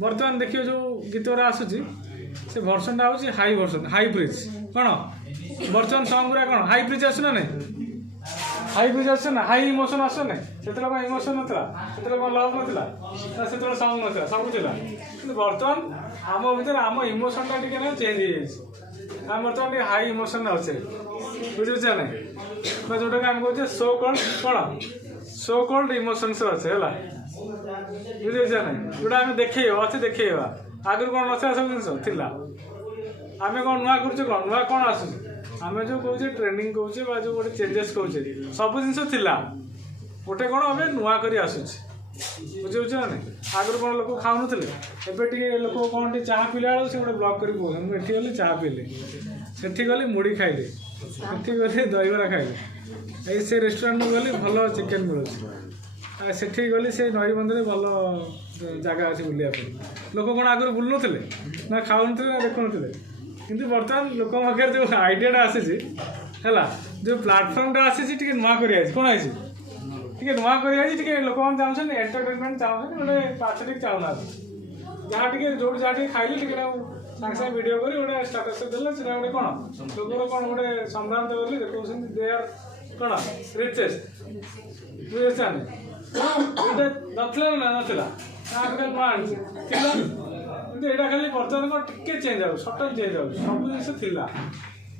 बर्तमान देखियो जो गीतरा आसुची से वर्जन टा होची हाई वर्जन हाई पिच कौन बर्तमान सॉन्ग गुरा कौन हाई पिच आसुना नहीं हाई पिच आस ना हाई इमोशन आस ना से इमोशन नाला से लव नाला से सॉन्ग नाला सब था बर्तमान आम भर आम इमोशन टा टे चेंज हो आम बर्तमान हाई इमोशन अच्छे बुझे ना जोटा कि आम कहे सो कल्ड कौन सो कल्ड इमोशंस अच्छे है बुझे ना जोटा आम देखे अच्छे देखे आगुरी कौन ना सब जिन आम कौन नुआ कर कौन नुआ कौन आस आम जो कहे ट्रेनिंग कहे जो गोटे चेंजेस कहे सब जिन गोटे कौन आम नुआ कर आसूस बुझे ना आगुरी कौन लोग खाऊ ना लोक कौन चाह पीला से गोटे ब्लॉक कर मुझे गली चाह पीले से गली मुड़ी खाइले से गली दहीबरा खाइले से रेस्टोरेंट गली भल चिकेन मिलूँ से गली से नई बंधे भल जगह अच्छे बुलाया लोक कौन आगुरी बुलू ना खाऊ ना देखु ना किंतु बर्तमान लोक पाखे जो आइडियाटा आसी जो प्लाटफर्मटा आसी नुआ कर कौन आई नुआ कर लोक मैंने चाहते एंटरटेनमेंट चाहते गोटे पाथरिक चाहूना जहाँ टे जो जहाँ खाइले सागे सागे वीडियो कर गोटे स्टाटस देला से गोटे कौन लोकर कौन गोटे संभ्रांत बोली देखते दे आर कौन रिचेस्ट बुझे ये नथिला ना नथिला नुआ आनी यहाँ खाली बर्तमान कौन टे चेंज हो सटन चेंज हो सब जिन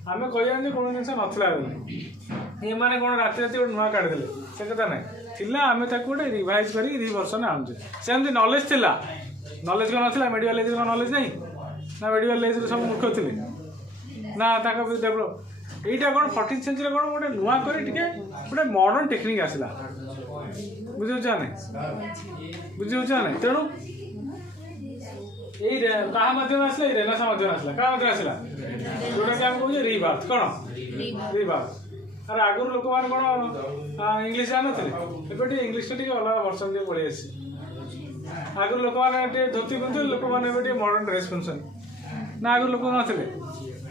आम कह कौन जिन नाला ये मैंने कौन राति राति गोटे नुआ काढ़ी से कथा ना आम गोटे रिवाइज कर रिवर्सन आणुचे सेमती नॉलेज थिला नॉलेज को नाला मेडिकल एज नॉलेज नहीं ना मेडिकल एज सब मूर्ख थे ना डेभलप यहीटा कौन 14th सेंचुरी कौन गोटे नुआ कर गोटे मॉडर्न टेक्निक आसला बुझे बुझे ना तेणु यही क्या मध्यम आसला रेनेसां मध्यम आसला क्या मध्यम आसला जोटा कि आम कहे रिबार्थ कौन रिबार्थ अरे आगुरी लोक मैंने कौन इंग्लीश जान थे इंग्लीश टे अलग वर्सन टे पलि आसी आगुरी लोक मैंने धोती पिंधुले लोक मैंने मॉडर्न ड्रेस पिंधुन ना आगुरी लोक नथिले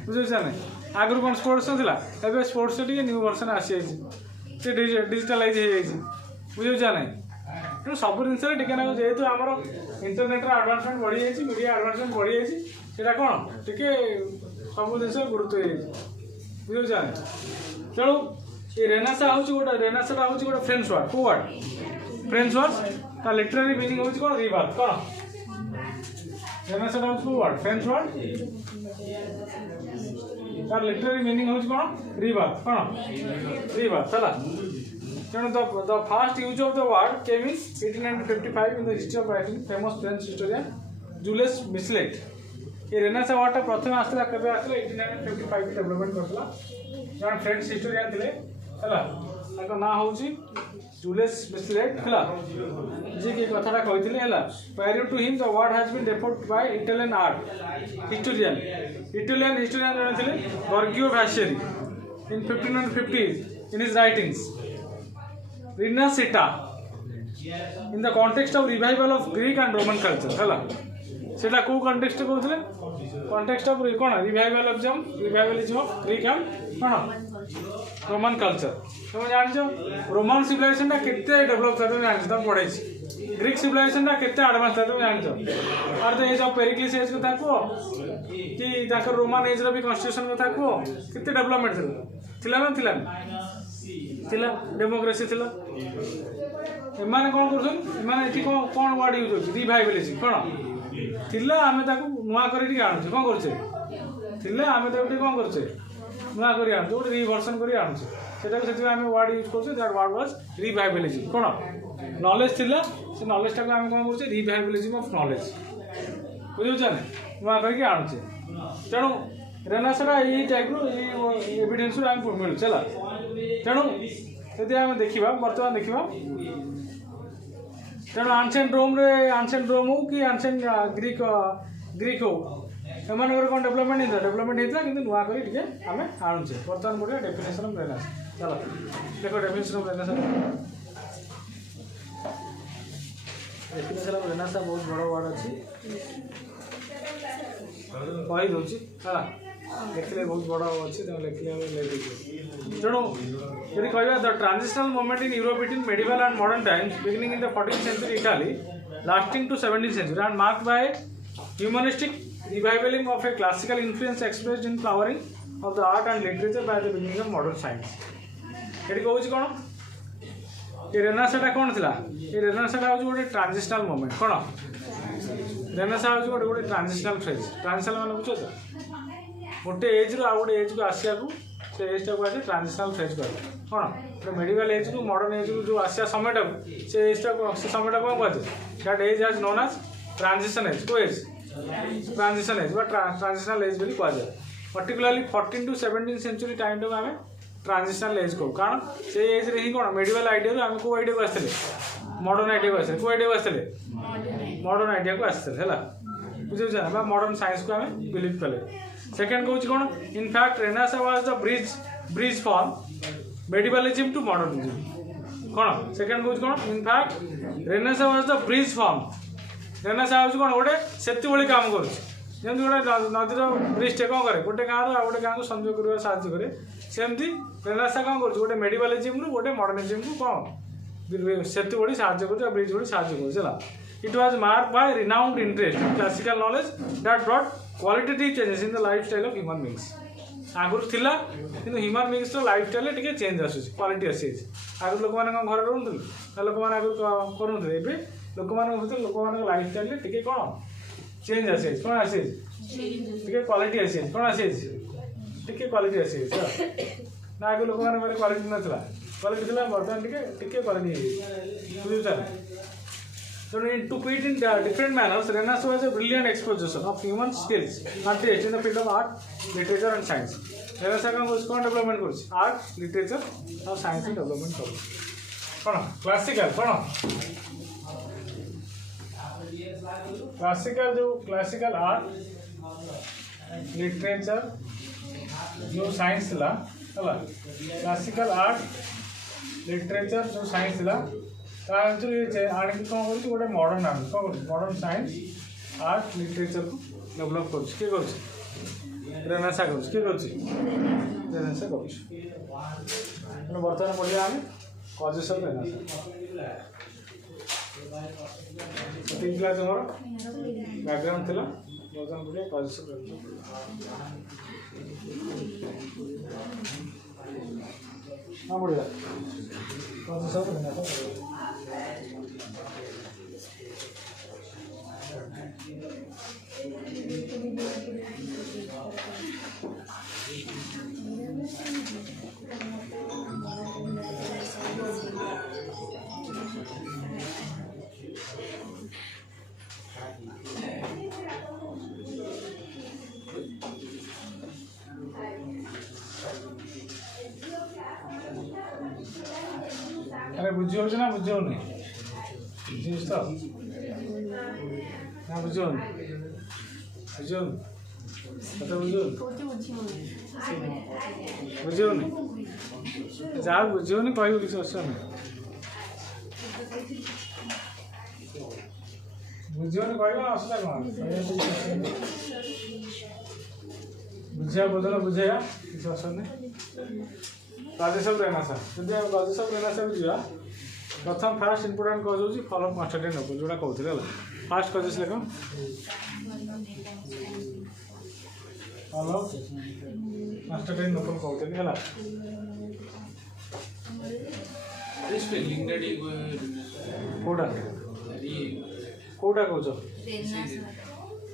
बुझे ना आगुरी कौन स्पोर्ट्स नाला एवं स्पोर्ट्स न्यू वर्सन आसी डिजिटालाइज हो बुझे ना तेणु सब जिन टे ना जेहेतु आम इंटरनेट आडभांसमेंट बढ़ी जाए मीडिया आडभांसमेंट बढ़ी जाए कौन टे सब जिन गुरुत्व हो बुझे ना तेणु ये रेनेसां हूँ गोटे रेनेसांटा हूँ गोटे फ्रेंच वर्ड को वर्ड फ्रेंच वर्ड ता लिटरेरी मीनिंग हूँ कौन रिबार्थ कौन रेनेसांटा हूँ को वर्ड फ्रेंच वर्ड तार लिटरेरी मीनिंग हूँ कौन रिबार्थ कौन रिबार्थ है तेणु the first use of the word came in 1855 in the history of writing famous French historian Julius Michelet ये रेनेसां वर्डटा प्रथम आसला केबे आसला 1855 डेवलपमेंट करला जन फ्रेंच हिस्टोरियन थे है ना हूँ जूलियस मिचेलेट है जी कि कथाटा कही है prior to him the word has been developed by Italian art historian historian जन थे बर्गियो Vasari in 1550 in his writings rinascita in the context of revival of Greek and Roman culture है सेटा को कॉन्टेक्स्ट कहते कॉन्टेक्स्ट ऑफ कौन revivalism of Greek and कौन Roman culture तुम जान रोमन सिविलाइजेशन केते डेवलप था तुम जान तुम पढ़े ग्रीक सिविलाइजेशन केते एडवांस था तुम जान और the age of Pericles age कथा कह कि रोमन एज भी कॉन्स्टिट्यूशन कथा कह केते डेवलपमेंट थिला ना थिला डेमोक्रेसी थिला एमाने कौन करछन एमाने एठी कौन वर्ड यूज होछि रिवाइवलिज्म कोन थिला आमे ताकू नुआ करी टी आनु कोन करछे थिला आमे ताकू कोन करछे नुआ करी आनु तो रिवर्सन करी आनु सेटा को सेति आमे वर्ड यूज करछे that word was revivalism cone knowledge थिला से नॉलेज टाको आमे कोन करछे रिवाइवलिज्म ऑफ नॉलेज बुझु छन नुआ करी आनु छे तेणु रेनेसां ये टाइप रो एविडेंस रो आमे मिलु चला तेणु यदि आम देखा बर्तमान देखा तेणु आंशिएंट रोम हो कि आंशिएंट ग्रीक हो एम कौन डेवलपमेंट होता डेवलपमेंट होता कि नुआ करें आम आणुचे बर्तमान पढ़िया डेफिनेशन ऑफ रेनेसां चलो देखो डेफिनेशन ऑफ रेनेसां बहुत बड़ वर्ड अच्छी कही दूसरी है लिखले बहुत बड़ा अच्छी लिखले तेणु यदि कह the transitional moment in Europe between medieval and modern times beginning in the 14th century Italy lasting to 17th century and marked by humanistic revivaling of a classical influence expressed in flowering of the art and literature by the beginning of modern science ये कहूँ कौन ये renaissance कौन थी ये renaissance हूँ गोटे transitional moment कौन रेनेसां हूँ गोटे गोटे ट्रांजिशनल फेज ट्रांजिशनल मान बुझ तो गोटे एज रू आ गोटे एज को आसिया से एज टाक आज ट्रांजिशनल फेज कह कौन गोटे मेडिकल एज को मॉडर्न एज को जो आसिया समय से एज टाक से समय कौन कह दैट एज आज नोन आज ट्रांजिशन एज को age transition age transitional age बोली कह particularly 14 to 17th century time टाक आम ट्रांजिशनल एज कहूँ कारण से एज रे ही कौन मेडिकल आइडिया आम कौ आइडिया को आसते मॉडर्न आइडिया को आसते कौ आइडिया को आसते मॉडर्न आइडिया को आसते है बुझे मॉडर्न साइंस को आम बिलीव कले सेकेंड कौन कौन in fact renaissance was the bridge from medievalism to modernism कौन सेकेंड कौन कौन in fact renaissance was the bridge from renaissance हूँ कौन गोटे सेति भली काम करुँच गोटे नदीर ब्रिज टे कौन करे गोटे गाँव आ गोटे गाँव को संयोग करने साहय करे सेमती रेनेसां कौन कर गोटे मेडिवलिज्म गोटे मॉडर्निज्म को कौन सेतु भली साहय कर ब्रिज भली साहय कर It was marked by renowned interest in classical knowledge that brought qualitative changes in the lifestyle of human beings. आगुरी थिला किंतु ह्यूमन बीइंग्स लाइफस्टाइल टिके चेंज आसुची क्वालिटी आसी आगुरी लोक माने घर रहउथले लोक माने आगुरी करूथले एबे लोक माने होते लोक माने लाइफस्टाइल टिके कोन चेंज आसी कोन आसी टिके क्वालिटी आसी कोन आसी टिके क्वालिटी आसी ना आगुरी लोक माने क्वालिटी नथला क्वालिटी थिला बर्तमान टिके quality बुझुछा So to put it in different manners, Renaissance was a brilliant exposition of human skills and taste in the field of art, literature and science. Renaissance कौन डेवलपमेंट करुच्ची आर्ट लिटरेचर और science development कर कौन classical कौन classical जो classical art literature जो science थिला हला classical art literature जो साइंस थिला ये आने कौन कर गोटे मॉडर्न आर्ट कौन कर मॉडर्न साइंस आर्ट लिटरेचर को डेवलप कर रेनेसां कर बर्तमान पढ़िया आम कजेस ऑफ रेनेसां तीन क्लास मोर बैकग्राउंड थिला बर्तमान पढ़िया कजेस ऑफ रेनेसां हाँ बढ़िया कजेस ऑफ रेनेसां अरे बुझी हो ना बुझे बुझीस तो ना बुझे बुझे कत बुझे जहाँ बुझे कह किसी असुविधा ना बुझे कह असुविधा कौन बुझा बदल बुझेगा किसी असुविधा नहीं कजेस ऑफ रेनेसां जदि कजेस ऑफ रेनेसां भी जा प्रथम फास्ट इंपोर्टेंट कज हूँ फॉलो कॉन्स्टेंटिनोपल जोड़ा कहते फास्ट कजेस लेख फॉलो कॉन्स्टेंटिनोपल कहते हैं कोटा कोटा कौच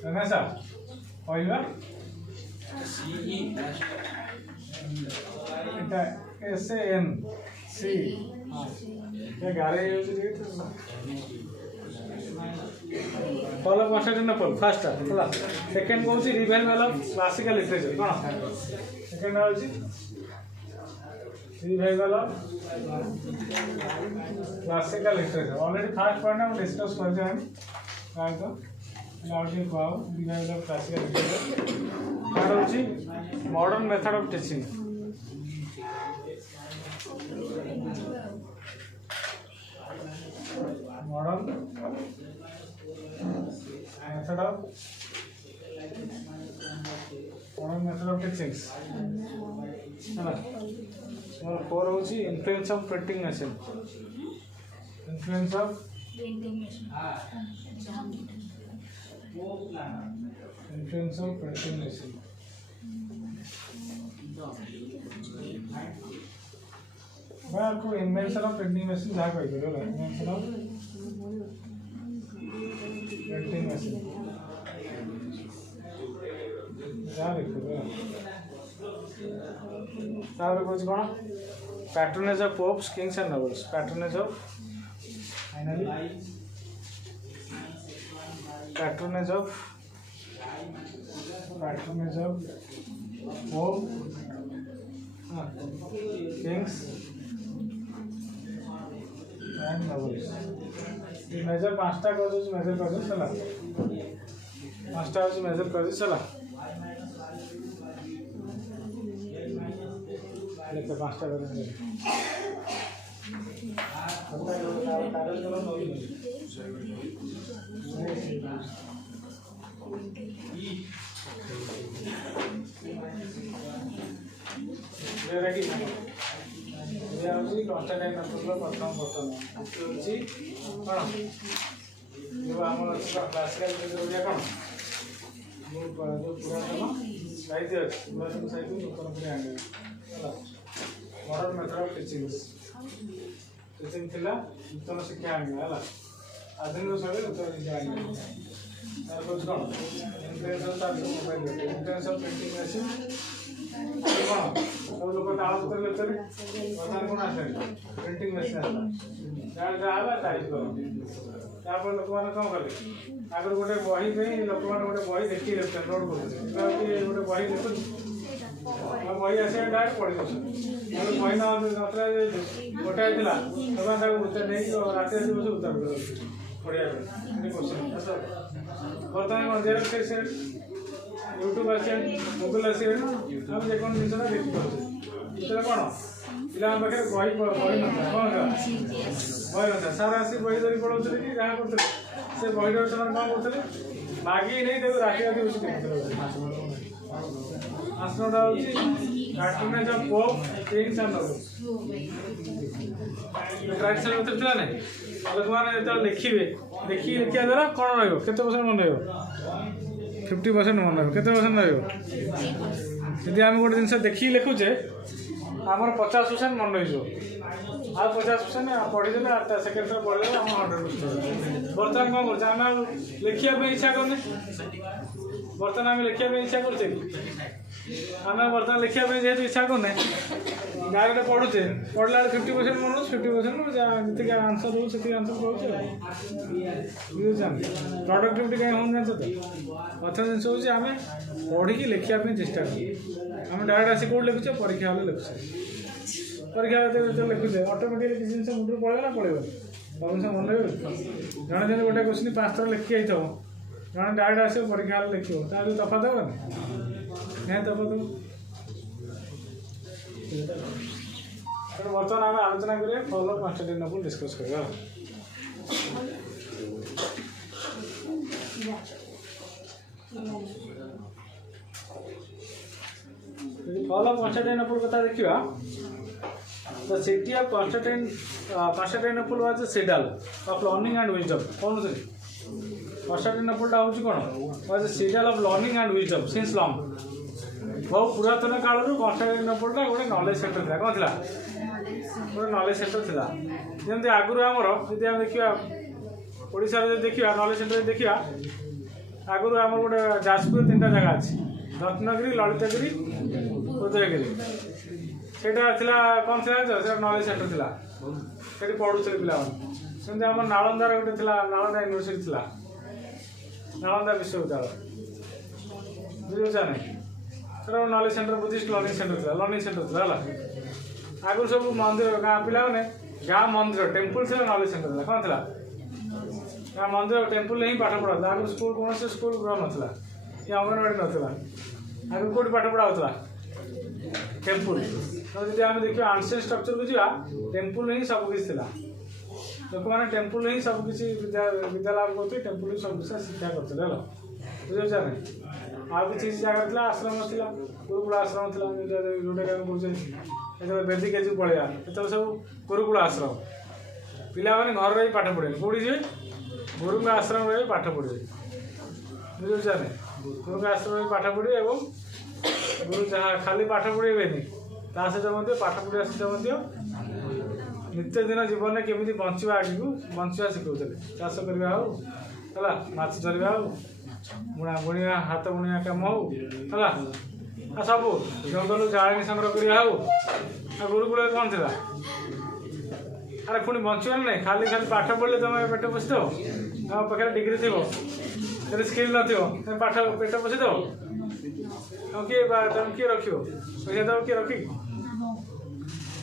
रेनेसा कहवा SAN C गारे फॉलो कॉन्स्टेंटिनोपल फर्स्ट है सेकंड कौन सी रिवाइवल ऑफ क्लासिकल लिटरेचर कौन सेकंड होची revival of classical literature already first point हम डिस्कस कर जाए काय तो लाउडली पाओ revival of classical literature third होची modern method of teaching modern method of teaching है ना और फोर होची influence of printing machine influence of printing machine मैं आपको इन्वेंशन ऑफ प्रिंटिंग मशीन जहाँ कही करो इन्वेंशन ऑफ प्रिंटिंग मशीन जहाँ लिखो तापर कुछ कौन patronage of pops Kings and nobles patronage of finally patronage of pope Kings and nobles ये मेजर पांचटा कर दो मेजर कर दो चला पांचटा हो मेजर कर दो चला लेते पांचटा कर दो कॉन्स्टेंटिनोपल प्रथम प्रथम होची कौन जो आम क्लासिकल ओडिया कौन जो पुरातन साहित्य अच्छी पुरातन साहित्य नूतन पीढ़ी आने मॉडर्न मेथड ऑफ टीचिंग थिला नूतन शिक्षा आने आधुनिक शैली नूतन शिक्षा आने कौन इन्फ्लुएंस ऑफ प्रिंटिंग मशीन कौन सब लोग तालपत्र लेते बर्तमान कौन आस प्रिंटिंग मशीन जहाँ टाइप कर लोक मैंने कौन कले आगे गोटे बही पे लोक मैंने गोटे बही देखिए लिखते नोट करते गोटे बही लिखु बही आस डायरेक्ट पढ़ी दे बही ना गोटाए थी नहीं रात उत्तर पढ़िया क्वेश्चन बर्तमान कौन जेरक्स यूट्यूब आसे मोबाइल आसे हम जेको जिनसा देखिए कौन पिला पाखे बही बही ना कौन बही ना सार आस बही धरी पढ़ाते कि जहाँ करते से बही से कौन करते मागी नहीं राति राति बस देखते आसनटा हूँ patronage of pope Kings and nobles traditional method था ना लोक मैंने जो लिखे देखिए लिखा द्वारा कौन रही मन 50% मन रही रही आम गोटे जिन देखिए लिखुचे आमर 50% मन रही आ 50% पढ़ीदे सेकेंड थर पढ़े आम 100% बर्तमान कौन कर लिखा इच्छा करने बर्तमान आम लिखा इच्छा करे आम बर्तमान लिखा जेहतु इच्छा करने गाँव पढ़ुचे पढ़ला 50% मन 50% जी आंसर हो आंसर करुचे प्रडक्टिविटी कहीं हो जान प्रथम जिन हूँ आम पढ़ी लिखापी चेष्टा करें आम डायरेक्ट आसी कौट लिखुचे परीक्षा हल लिखुचे परीक्षा जो लिखुचे ऑटोमेटिकली किसी जिन मुंड पड़े ना पड़े सब जिन मन रही जड़े जन गोटे क्वेश्चन 5 थर लिखी आई थो जड़े डायरेक्ट आस परीक्षा हल लिख तार तफात हो नहीं तफात बर्तमान आम आलोचना करें फॉलो कॉन्स्टेंटिनोपल डिस्कस करवा फॉलो कॉन्स्टेंटिनोपल कथा देखा the city of Constantinople was the citadel of learning and wisdom कौन थे कॉन्स्टेंटिनोपल हूँ कौन was the citadel of learning and wisdom since long बहुत पुरातन काल कॉन्स्टेंटिनोपल गोटे नॉलेज सेंटर था कौन थी गोटे नॉलेज सेंटर था जमी आगुरी आमर जी देखा ओडिशा रे देखिया नॉलेज सेंटर देखिया आगु आम गोटे जाजपुर 3टा जगह अच्छी रत्नगिरी ललितगिरी उदयगिरी सेटा थिला कौन थिला जो नॉलेज सेंटर थिला सेठी पढुथले पिला सेमती आम नालंदा गोटे थिला नालंदा यूनिवर्सिटी थिला नालंदा विश्वविद्यालय बुझा नहीं sir knowledge centre Buddhist learning centre था लर्निंग सेंटर था आगु सब मंदिर गाँ पिला गाँ मंदिर टेम्पल से नॉलेज सेंटर था कौन था गाँ मंदिर टेम्पल ही पाठ पढ़ा आगु स्कूल कौन से स्कूल ग्रह नाला कि अंगनवाड़ी नाला आगु कौट पाठ पढ़ा होता टेम्पल तो जब आम देखिए एंशिएंट स्ट्रक्चर को जा टेम्पल ही सब किसी लोक मैंने टेम्पल ही सब किसी विद्या लाभ करते टेम्पल ही सब किसी शिक्षा करते बुझे नहीं आ किसी जगह था आश्रम था गुरुकुल आश्रम था जोटा कहे बेदी केजी पलैया ये सब गुरुकुल आश्रम पिला मैंने घर रही पाठ पढ़े कौटी जी गुरु आश्रम रही पाठ पढ़े बुझे नहीं गुरु आश्रम रही पाठ पढ़े और गुरु जहाँ खाली पाठ पढ़ेबेनि ता सहित पाठ पढ़ा सहित नित्य दिन जीवन में केमी बंचा आगे बंचा शिखुले चाष करवा हो है माछ धरवा हो बुणा बुणिया हाथ बुणिया कम हो है सब जंगल जाणी संग्रह करवा हो गुरुकुल कौन थी अरे पुणी बंचवा ना खाली खाली पाठ पढ़ले तुम पेट पोषिद तुम पाखे डिग्री थी स्किल न पाठ पेट पोषिद तुम किए रख पैसा दब किए रखी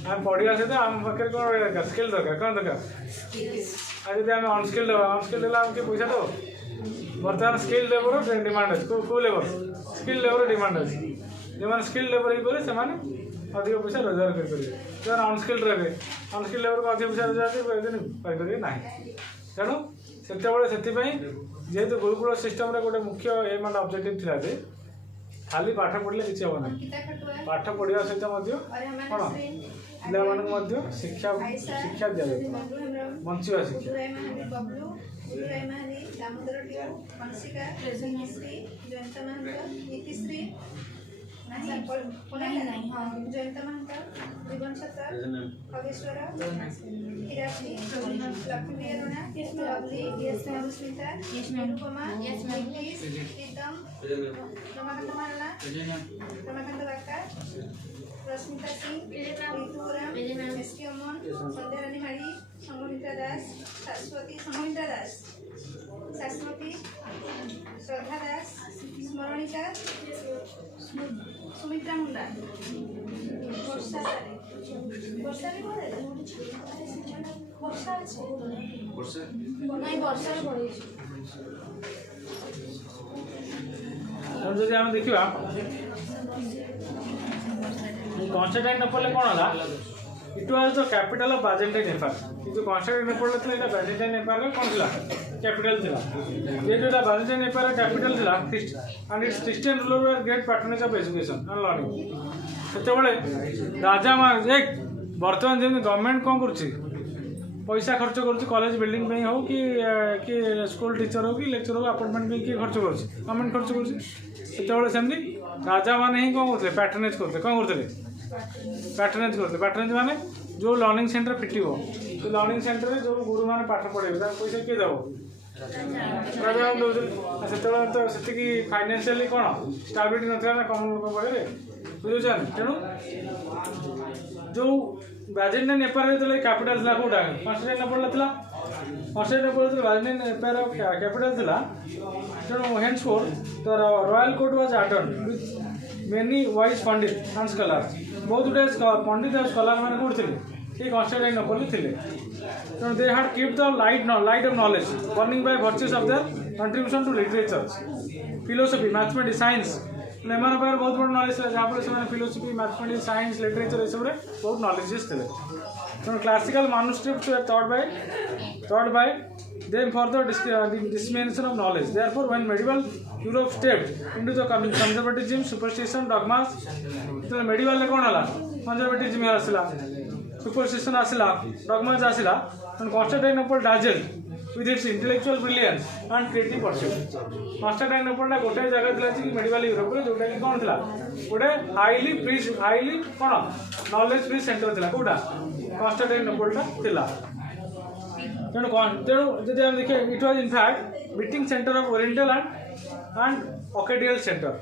आम पढ़ा सहित आम पाखे कौन रहा दरकार स्किल दरकार कौन दरकार आज आम अनस्किल अनस्किल आम किए पैसा दब बर्तमान स्किल लेबर डिमांड अच्छे कौ लेबर स्किल लेबर डिमांड अच्छे जो स्किल लेबर हो से अधिक पैसा रोजगार करेंगे जो अनस्किल रहे अनस्किल लेबर को अधिक पैसा रोजगार करेंगे ना तेणु से जेहेतु गुरुकुल सिस्टम गोटे मुख्य एम एंड ऑब्जेक्टिव थिला जे खाली पाठ पढ़ले किसी हम ना पाठ पढ़ा सहित कौन पिला शिक्षा शिक्षा दि जाए बंचा शिक्षा दामोदर मनसिका श्री जयंत महंत नीतिश्री जयंत महंत जीवन छतर खगेश्वर हिराश्री लक्ष्मी अरुणा लवली मधुस्मिता अनुपमा नीतीश प्रीतम रमाकांत महाराणा रमाकांत बाक्का रश्मिता सिंह ऋतुराम एस के अमन संध्यारानी माड़ी संगमित्रा दास शाश्वती संगमित्रा दास शाश्वती श्रद्धा दास स्मरणिका सुमित्रा मुंडा वर्षा वर्षा जब आम देखा कॉन्स्टांटिनोपल कौन है it was the capital of Byzantine empire जो कॉन्स्टांटिनोपल था ये बाइजेंटाइन एम्पायर कौन था कैपिटल था ये जो बाइजेंटाइन एम्पायर कैपिटल था and it's Christian ruler were great patronage of education and learning से राजा एक बर्तमान जमी गवर्नमेंट कौन कर पैसा खर्च कर कॉलेज बिल्डिंग में हो कि स्कूल टीचर हो कि लेक्चर हो अपार्टमेंट में किए खर्च कर गवर्नमेंट खर्च कर सेमती राजा मैंने ही कौन करते पैट्रोनेज करते कौन करते पैट्रोनेज माने जो लर्निंग सेंटर फिट हो तो लर्निंग सेंटर में जो गुरु मैंने पाठ पढ़े पैसा किए दब राजा दौर तो से फाइनान्शियली कौन स्टाबिलिटी ना कम लोक पाखे बुझे तेणु जो बाइजेंटाइन एम्पायर जो कैपिटल था कौटा कॉन्स्टांटिनोपल था कॉन्स्टांटिनोपल बाइजेंटाइन एम्पायर कैपिटल था तेणु henceforth the royal court was adorned with many wise pandit and scholars बहुत गुटे पंडित और स्कॉलर मैंने कौन थे ये कॉन्स्टांटिनोपल थे तेणु they had keep the light of knowledge burning by virtue of their contribution to literature philosophy mathematics science एम बहुत बड़ा नॉलेज था जहाँ से फिलोसफी मैथमेटिक्स साइंस लिटरेचर ये सब बहुत नॉलेजेस थे तेणु classical manuscripts were thought bye them for the dissemination of knowledge. Therefore, when medieval Europe stepped into the conservatism, superstition, dogmas, तो medieval ले कौन आला? Conservatism आसिला, superstition आसिला, dogmas आसिला, and Constantinople dazzled with its intellectual brilliance and creative pursuit. Constantinople ना गोटे जगह दिला कि medieval Europe रे जोटा कि कौन दिला? गोटे highly कौन knowledge free center दिला कोड़ा? Constantinople टा दिला. तेणु जब आम देखिए it was in fact meeting centre of oriental and occidental centre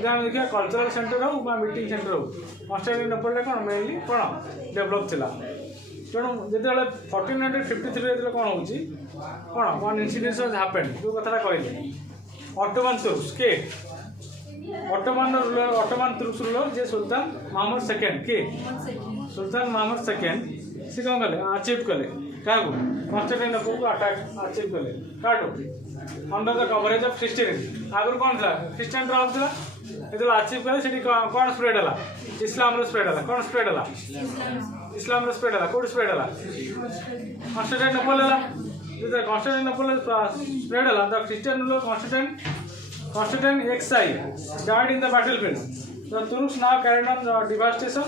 जब आम देखिए कल्चरल सेंटर हो मीटिंग सेंटर हो कन्स्टान्टिनोपल कौन मेनली कौन डेभलप थिला तेणु जो 1453 जो कौन हो कौन वन इनसिडेंस वाज हैपेंड जो कथा कहले ऑटोमन तुर्क्स के ऑटोमन तुर्क्स रूलर जे सुल्तान महमूद सेकेंड के सुल्तान महमूद सेकेंड सी कौन कले अचीव कले क्या कन्स्टान्टिनोपल को अटैक अचीव कले काटो under the coverage of Christianity आगुरी कौन था क्रिश्चियन रहा जो अचीव कले से कौन स्प्रेड है इस्लाम स्प्रेड है कौन स्प्रेड है इस्लाम स्प्रेड है कौट स्प्रेड है कन्स्टान्टिनोपल है कन्स्टान्टिनोपल स्प्रेड है the Christian ruler Constantine XI died in the battlefield. The Turks now carried on devastation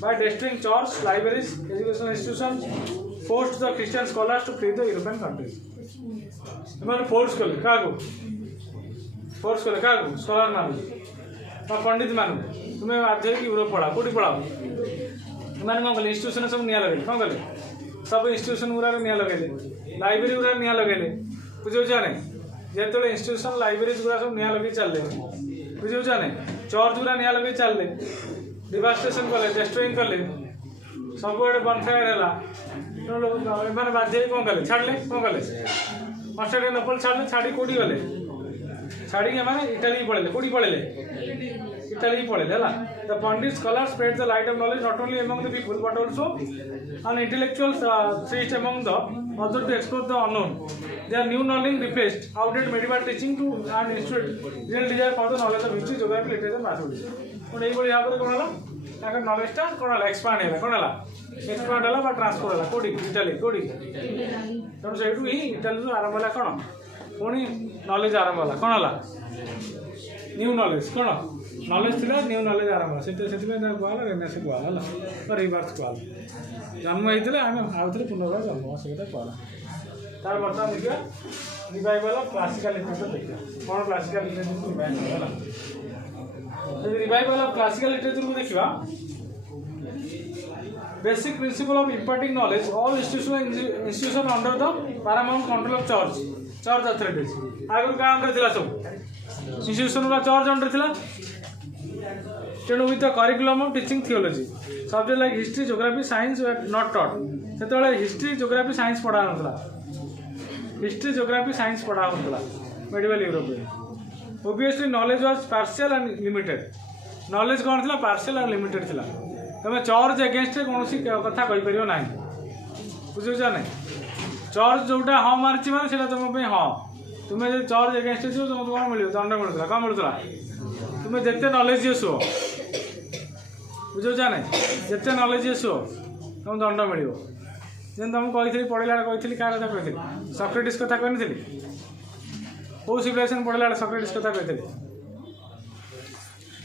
by destroying churches, libraries, educational institutions, forced the Christian scholars to flee the European countries. इन्होंने force कले क्या scholar मानू पंडित मानू तुम्हें बाध्य Europe पढ़ा कौटी पढ़ाओ इन्होंने कौन कले इंस्टीट्यूशन सब निया लगे कौन कले सब इंस्टीट्यूशन गुरा निया लगे लाइब्रेरी गुरा निया लगे बुझे नहीं जो इंस्टीट्यूशन लाइब्रेरीज गुरा सब निया लगे चल बुझे नहीं चर्च गुरा निया लगे चल डिवास्टेशन कले डेस्ट्रॉइंग कले सब बनफायर है बाध्य कौन कले छाड़े कौन कले कन्स्टान्टिनोपल छाड़े छाड़ी कौटी गले छाड़ी इटाली पड़े कौटी पड़े इटाली पड़े है the Pandit scholar spread the light of knowledge not only among the people but also an intellectual thirst among the others to explore the unknown. Their new knowledge replaced outdated medieval teaching to and institute real desire for the knowledge of history, geography, literature, mathematics. तो यही बोली यहाँ पर कौन है ना knowledge टा कौन है एक्सपांड है कौन है एक्सपांड है बा ट्रांसफर है कोडी इटाली कोडी तो सेठू ही इटाली रो आरंभ है कौन पुणी नॉलेज आरंभ है कौन है न्यू नॉलेज कौन नॉलेज थिला न्यू नॉलेज आरंभ से कहला रेनेस कहला रिवर्स कहला जन्म होता आम आउे पुनर्वार जन्म से कहला तार बर्तमान देखा रिवाइवल ऑफ क्लासिकल लिटरेचर देखा कौन classical literature revival revival of classical literature को देखा basic principle of imparting knowledge all institution under the paramount control of church authorities आगुरी क्या अंडर थिला सब इंस्टीट्यूशन गुला चर्च अंडर थिला तेणु with the curriculum of teaching theology subject like history geography science not taught से history geography science पढ़ा होता हिस्ट्री ज्योग्राफी साइंस पढ़ा होता मेडिवल यूरोप में obviously knowledge was partial and limited knowledge कौन थी पार्शियल एंड लिमिटेड थी तुम चर्च एगेन्स्ट कौन कथा कहीपर ना बुझे ना चर्च जोटा हाँ मार्ची मैंने तुम हाँ तुम्हें जो चर्च एगेन्स्ट थी तुमको कौन मिल दंड मिलूला कौन मिलूला तुम्हें जिते नॉलेजियस हो बुझे ना जिते नॉलेजियस हो तुम दंड मिल जेन तुमको कही पढ़ला कही क्या कथा कही सक्रेटिस कथा कही कौ सिविलाइजेशन पढ़ला सक्रेटिस कथा कही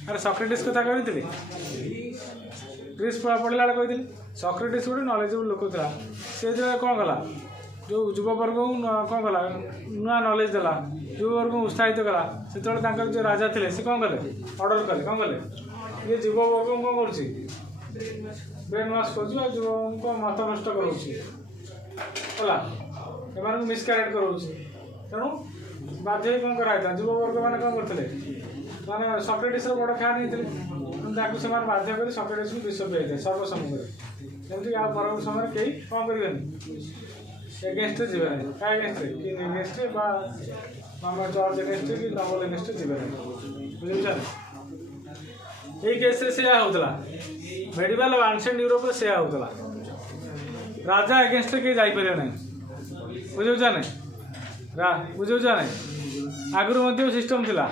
अरे सक्रेटिस कथा कही ग्रीस पढ़ला कही सक्रेटिस गोटे नॉलेजेबल लोक था से जो कौन कला जो युववर्ग को कौन कला नुआ नॉलेज देला युववर्ग को उत्साहित कला से जो राजा थे सी कौन कले ऑर्डर कले कौन कले ये युववर्ग को कौन कर ब्रेन वाश कर युवक मत नष्ट करा मिसक्यारेट कर तेणु बाध्य कौन कराई युववर्ग मैंने कौन करते मैंने सक्रेटिस बड़ फैन होते से बाध्य कर सक्रेटिस को विश्व पे सर्वसम्मुख जमी पर समय कहीं कौन करेंगे एगेन्स्ट जी क्या एगेन्स्ट कि एगेन्स्ट चर्च एगेन्स्ट कि नवल एगेन्स्ट जी बुझे यही केस से होता मेडिवल और एंशिएंट यूरोप से होता राजा एगेन्स्ट कहीं जापर ना बुझे ना बुझे ना आगुरी सिस्टम थिला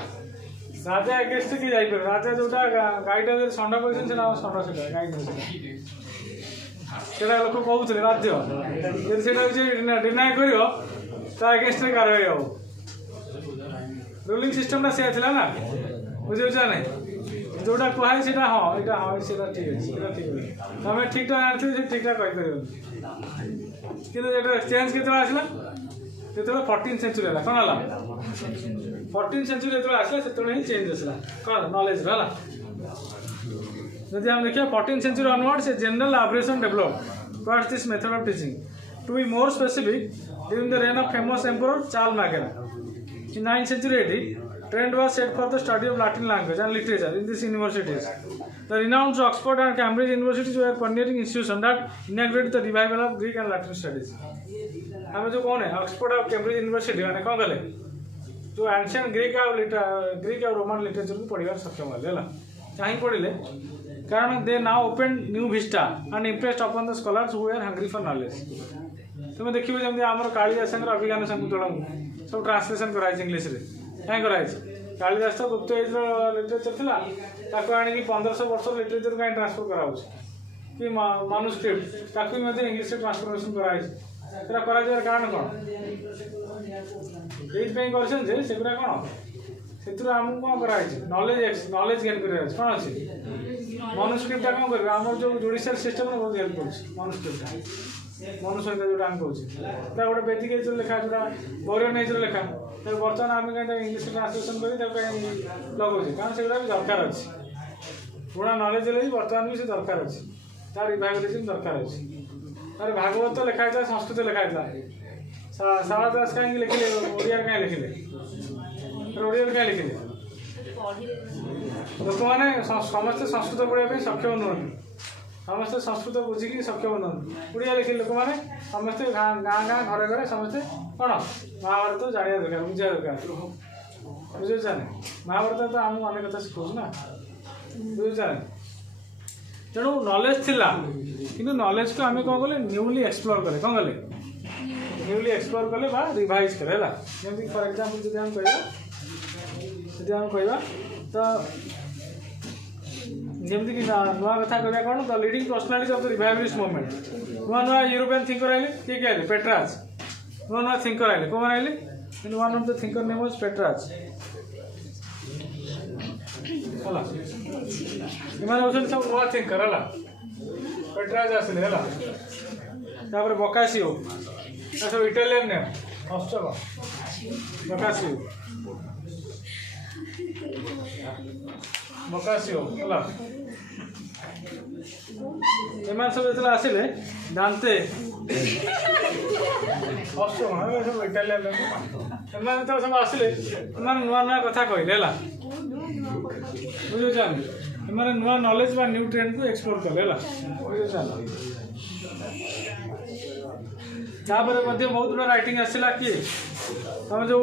राजा एगेन्स्ट कहीं जापर राजा जोटा गाईटा षंड कर षंड से गाई सेटा लोक कहते बाध्य से डिनाय कर एगेन्स्ट कार्रवाई हम रूलिंग सिस्टम से ना बुझे ना जोटा कहे से हाँ यहाँ हाँ से ठीक है ठीक तुम ठीक ठाक आनी ठीक ठाक कहीपर कि चेंज के आसला जो 14th सेंचुरी है कौन है 14th सेंचुरी जो आसला से ही चेंज आसला कौन नॉलेज है जब हम देखिए 14th century onwards a general aberration develop towards this method of teaching To be more specific, during the reign of famous emperor Charles Magellan in 9th century AD, trend was set for the study of Latin language and literature in these universities. The renowned Oxford and Cambridge universities were pioneering institutions that inaugurated the revival of Greek and Latin studies. आम जो कौन है Oxford और Cambridge university मैंने कौन कले जो ancient Greek और रोमन लिटरेचर को पढ़ार सक्षम है कहीं पढ़ले कारण they now open new vista and impressed upon the scholars who are hungry for knowledge तुम देखिए जमी आम कालिदास अभिज्ञान शकुंतल सब ट्रांसलेशन कराई इंग्लीश कहीं कराई कालिदास तो गुप्त एज लिटरेचर था आनी 1500 वर्ष लिटरेचर कहीं ट्रांसफर कराऊँ कि मानुस्क्रिप्ट ताकि इंग्लीश ट्रांसफरमेशन कराई कारण कौन ये सेगुरा कौन से आमको कौन कराई नॉलेज गेन कर कौन अच्छे मनुस्क्रिप्टा कौन कर आम जो जुडिशियल सिस्टम बहुत हेल्प कर मनुस्क्रिप्टा मनुसंहिता जो आम कहे गोटे बेदिक एज लेखा जो बौरियन एज लेखा बर्तमान आम कहीं इंग्लीश ट्रांसलेसन कर लगे कारण से भी दरकार अच्छे पुणा नॉलेज भी बर्तमान भी से दरकार अच्छे तार रिवाइवलिज्म दरकार अच्छे अरे भागवत तो लिखा था संस्कृत लिखा था सारा दास कहीं लिखिले ओडिया कहीं लिखिले ओडिया कहीं लिखिले लोक मैंने समस्ते संस्कृत पढ़ाई सक्षम नुहति समस्ते संस्कृत बुझिकी सक्षम नुहति ओडिया लिखिले लोक मैंने समस्ते गाँ गाँ घरे घरे समस्ते कौन महाभारत जाना दरकार बुझा दरकार बुझे महाभारत तो आम अनेक कथा शिखाऊँ ना बुझे तेणु नॉलेज थिला किंतु नॉलेज को आम कौन कले न्यूली एक्सप्लोर कले कौन कले न्यूली एक्सप्लोर कले बा रिवाइज करे है जमी फॉर एग्जांपल जब हम कहवा तो जमी कि नुआ कथा कहवा कौन the leading personality of the revivalist movement नुआ नुआ यूरोपियन थिंकर आइले किए आइले पेट्राज नुआ नुआ थिंकर आइले कौन आइले one of the thinker name was Petrarch इमान सब नुआ थिंकर है पेट्राज आसले है बकासियो सब इटालियन नेम ऑस्ट्रो बकासियो है एम सब जो आसिले दांते ऑस्ट्रो सब इटालियन नेम एम तो सब आसिले नुआ नुआ कथा कहले है बुझे मैंने नुआ नॉलेज बा न्यू ट्रेंड को एक्सप्लोर कले बुझे बहुत गुड़ा राइटिंग आसला किए आम जो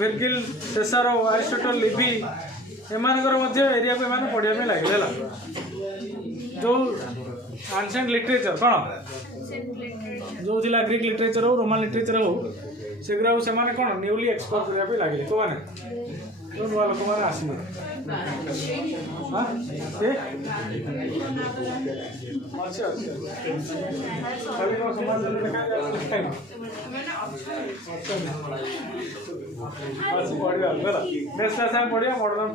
विर्गिल सेसारो एरिस्टोटल लिवी एम एरिया को एम पढ़ाई लगे जो एंशिएंट लिटरेचर कौन जो थी ग्रीक लिटरेचर हो रोमान लिटरेचर हो सेगुरा से कौन न्यूली एक्सप्लोर करने लगे कौन जो नुआ लोक मैंने आसले खाली कौन समाज पढ़ा नेक्स्ट क्लास में पढ़िया मॉडर्न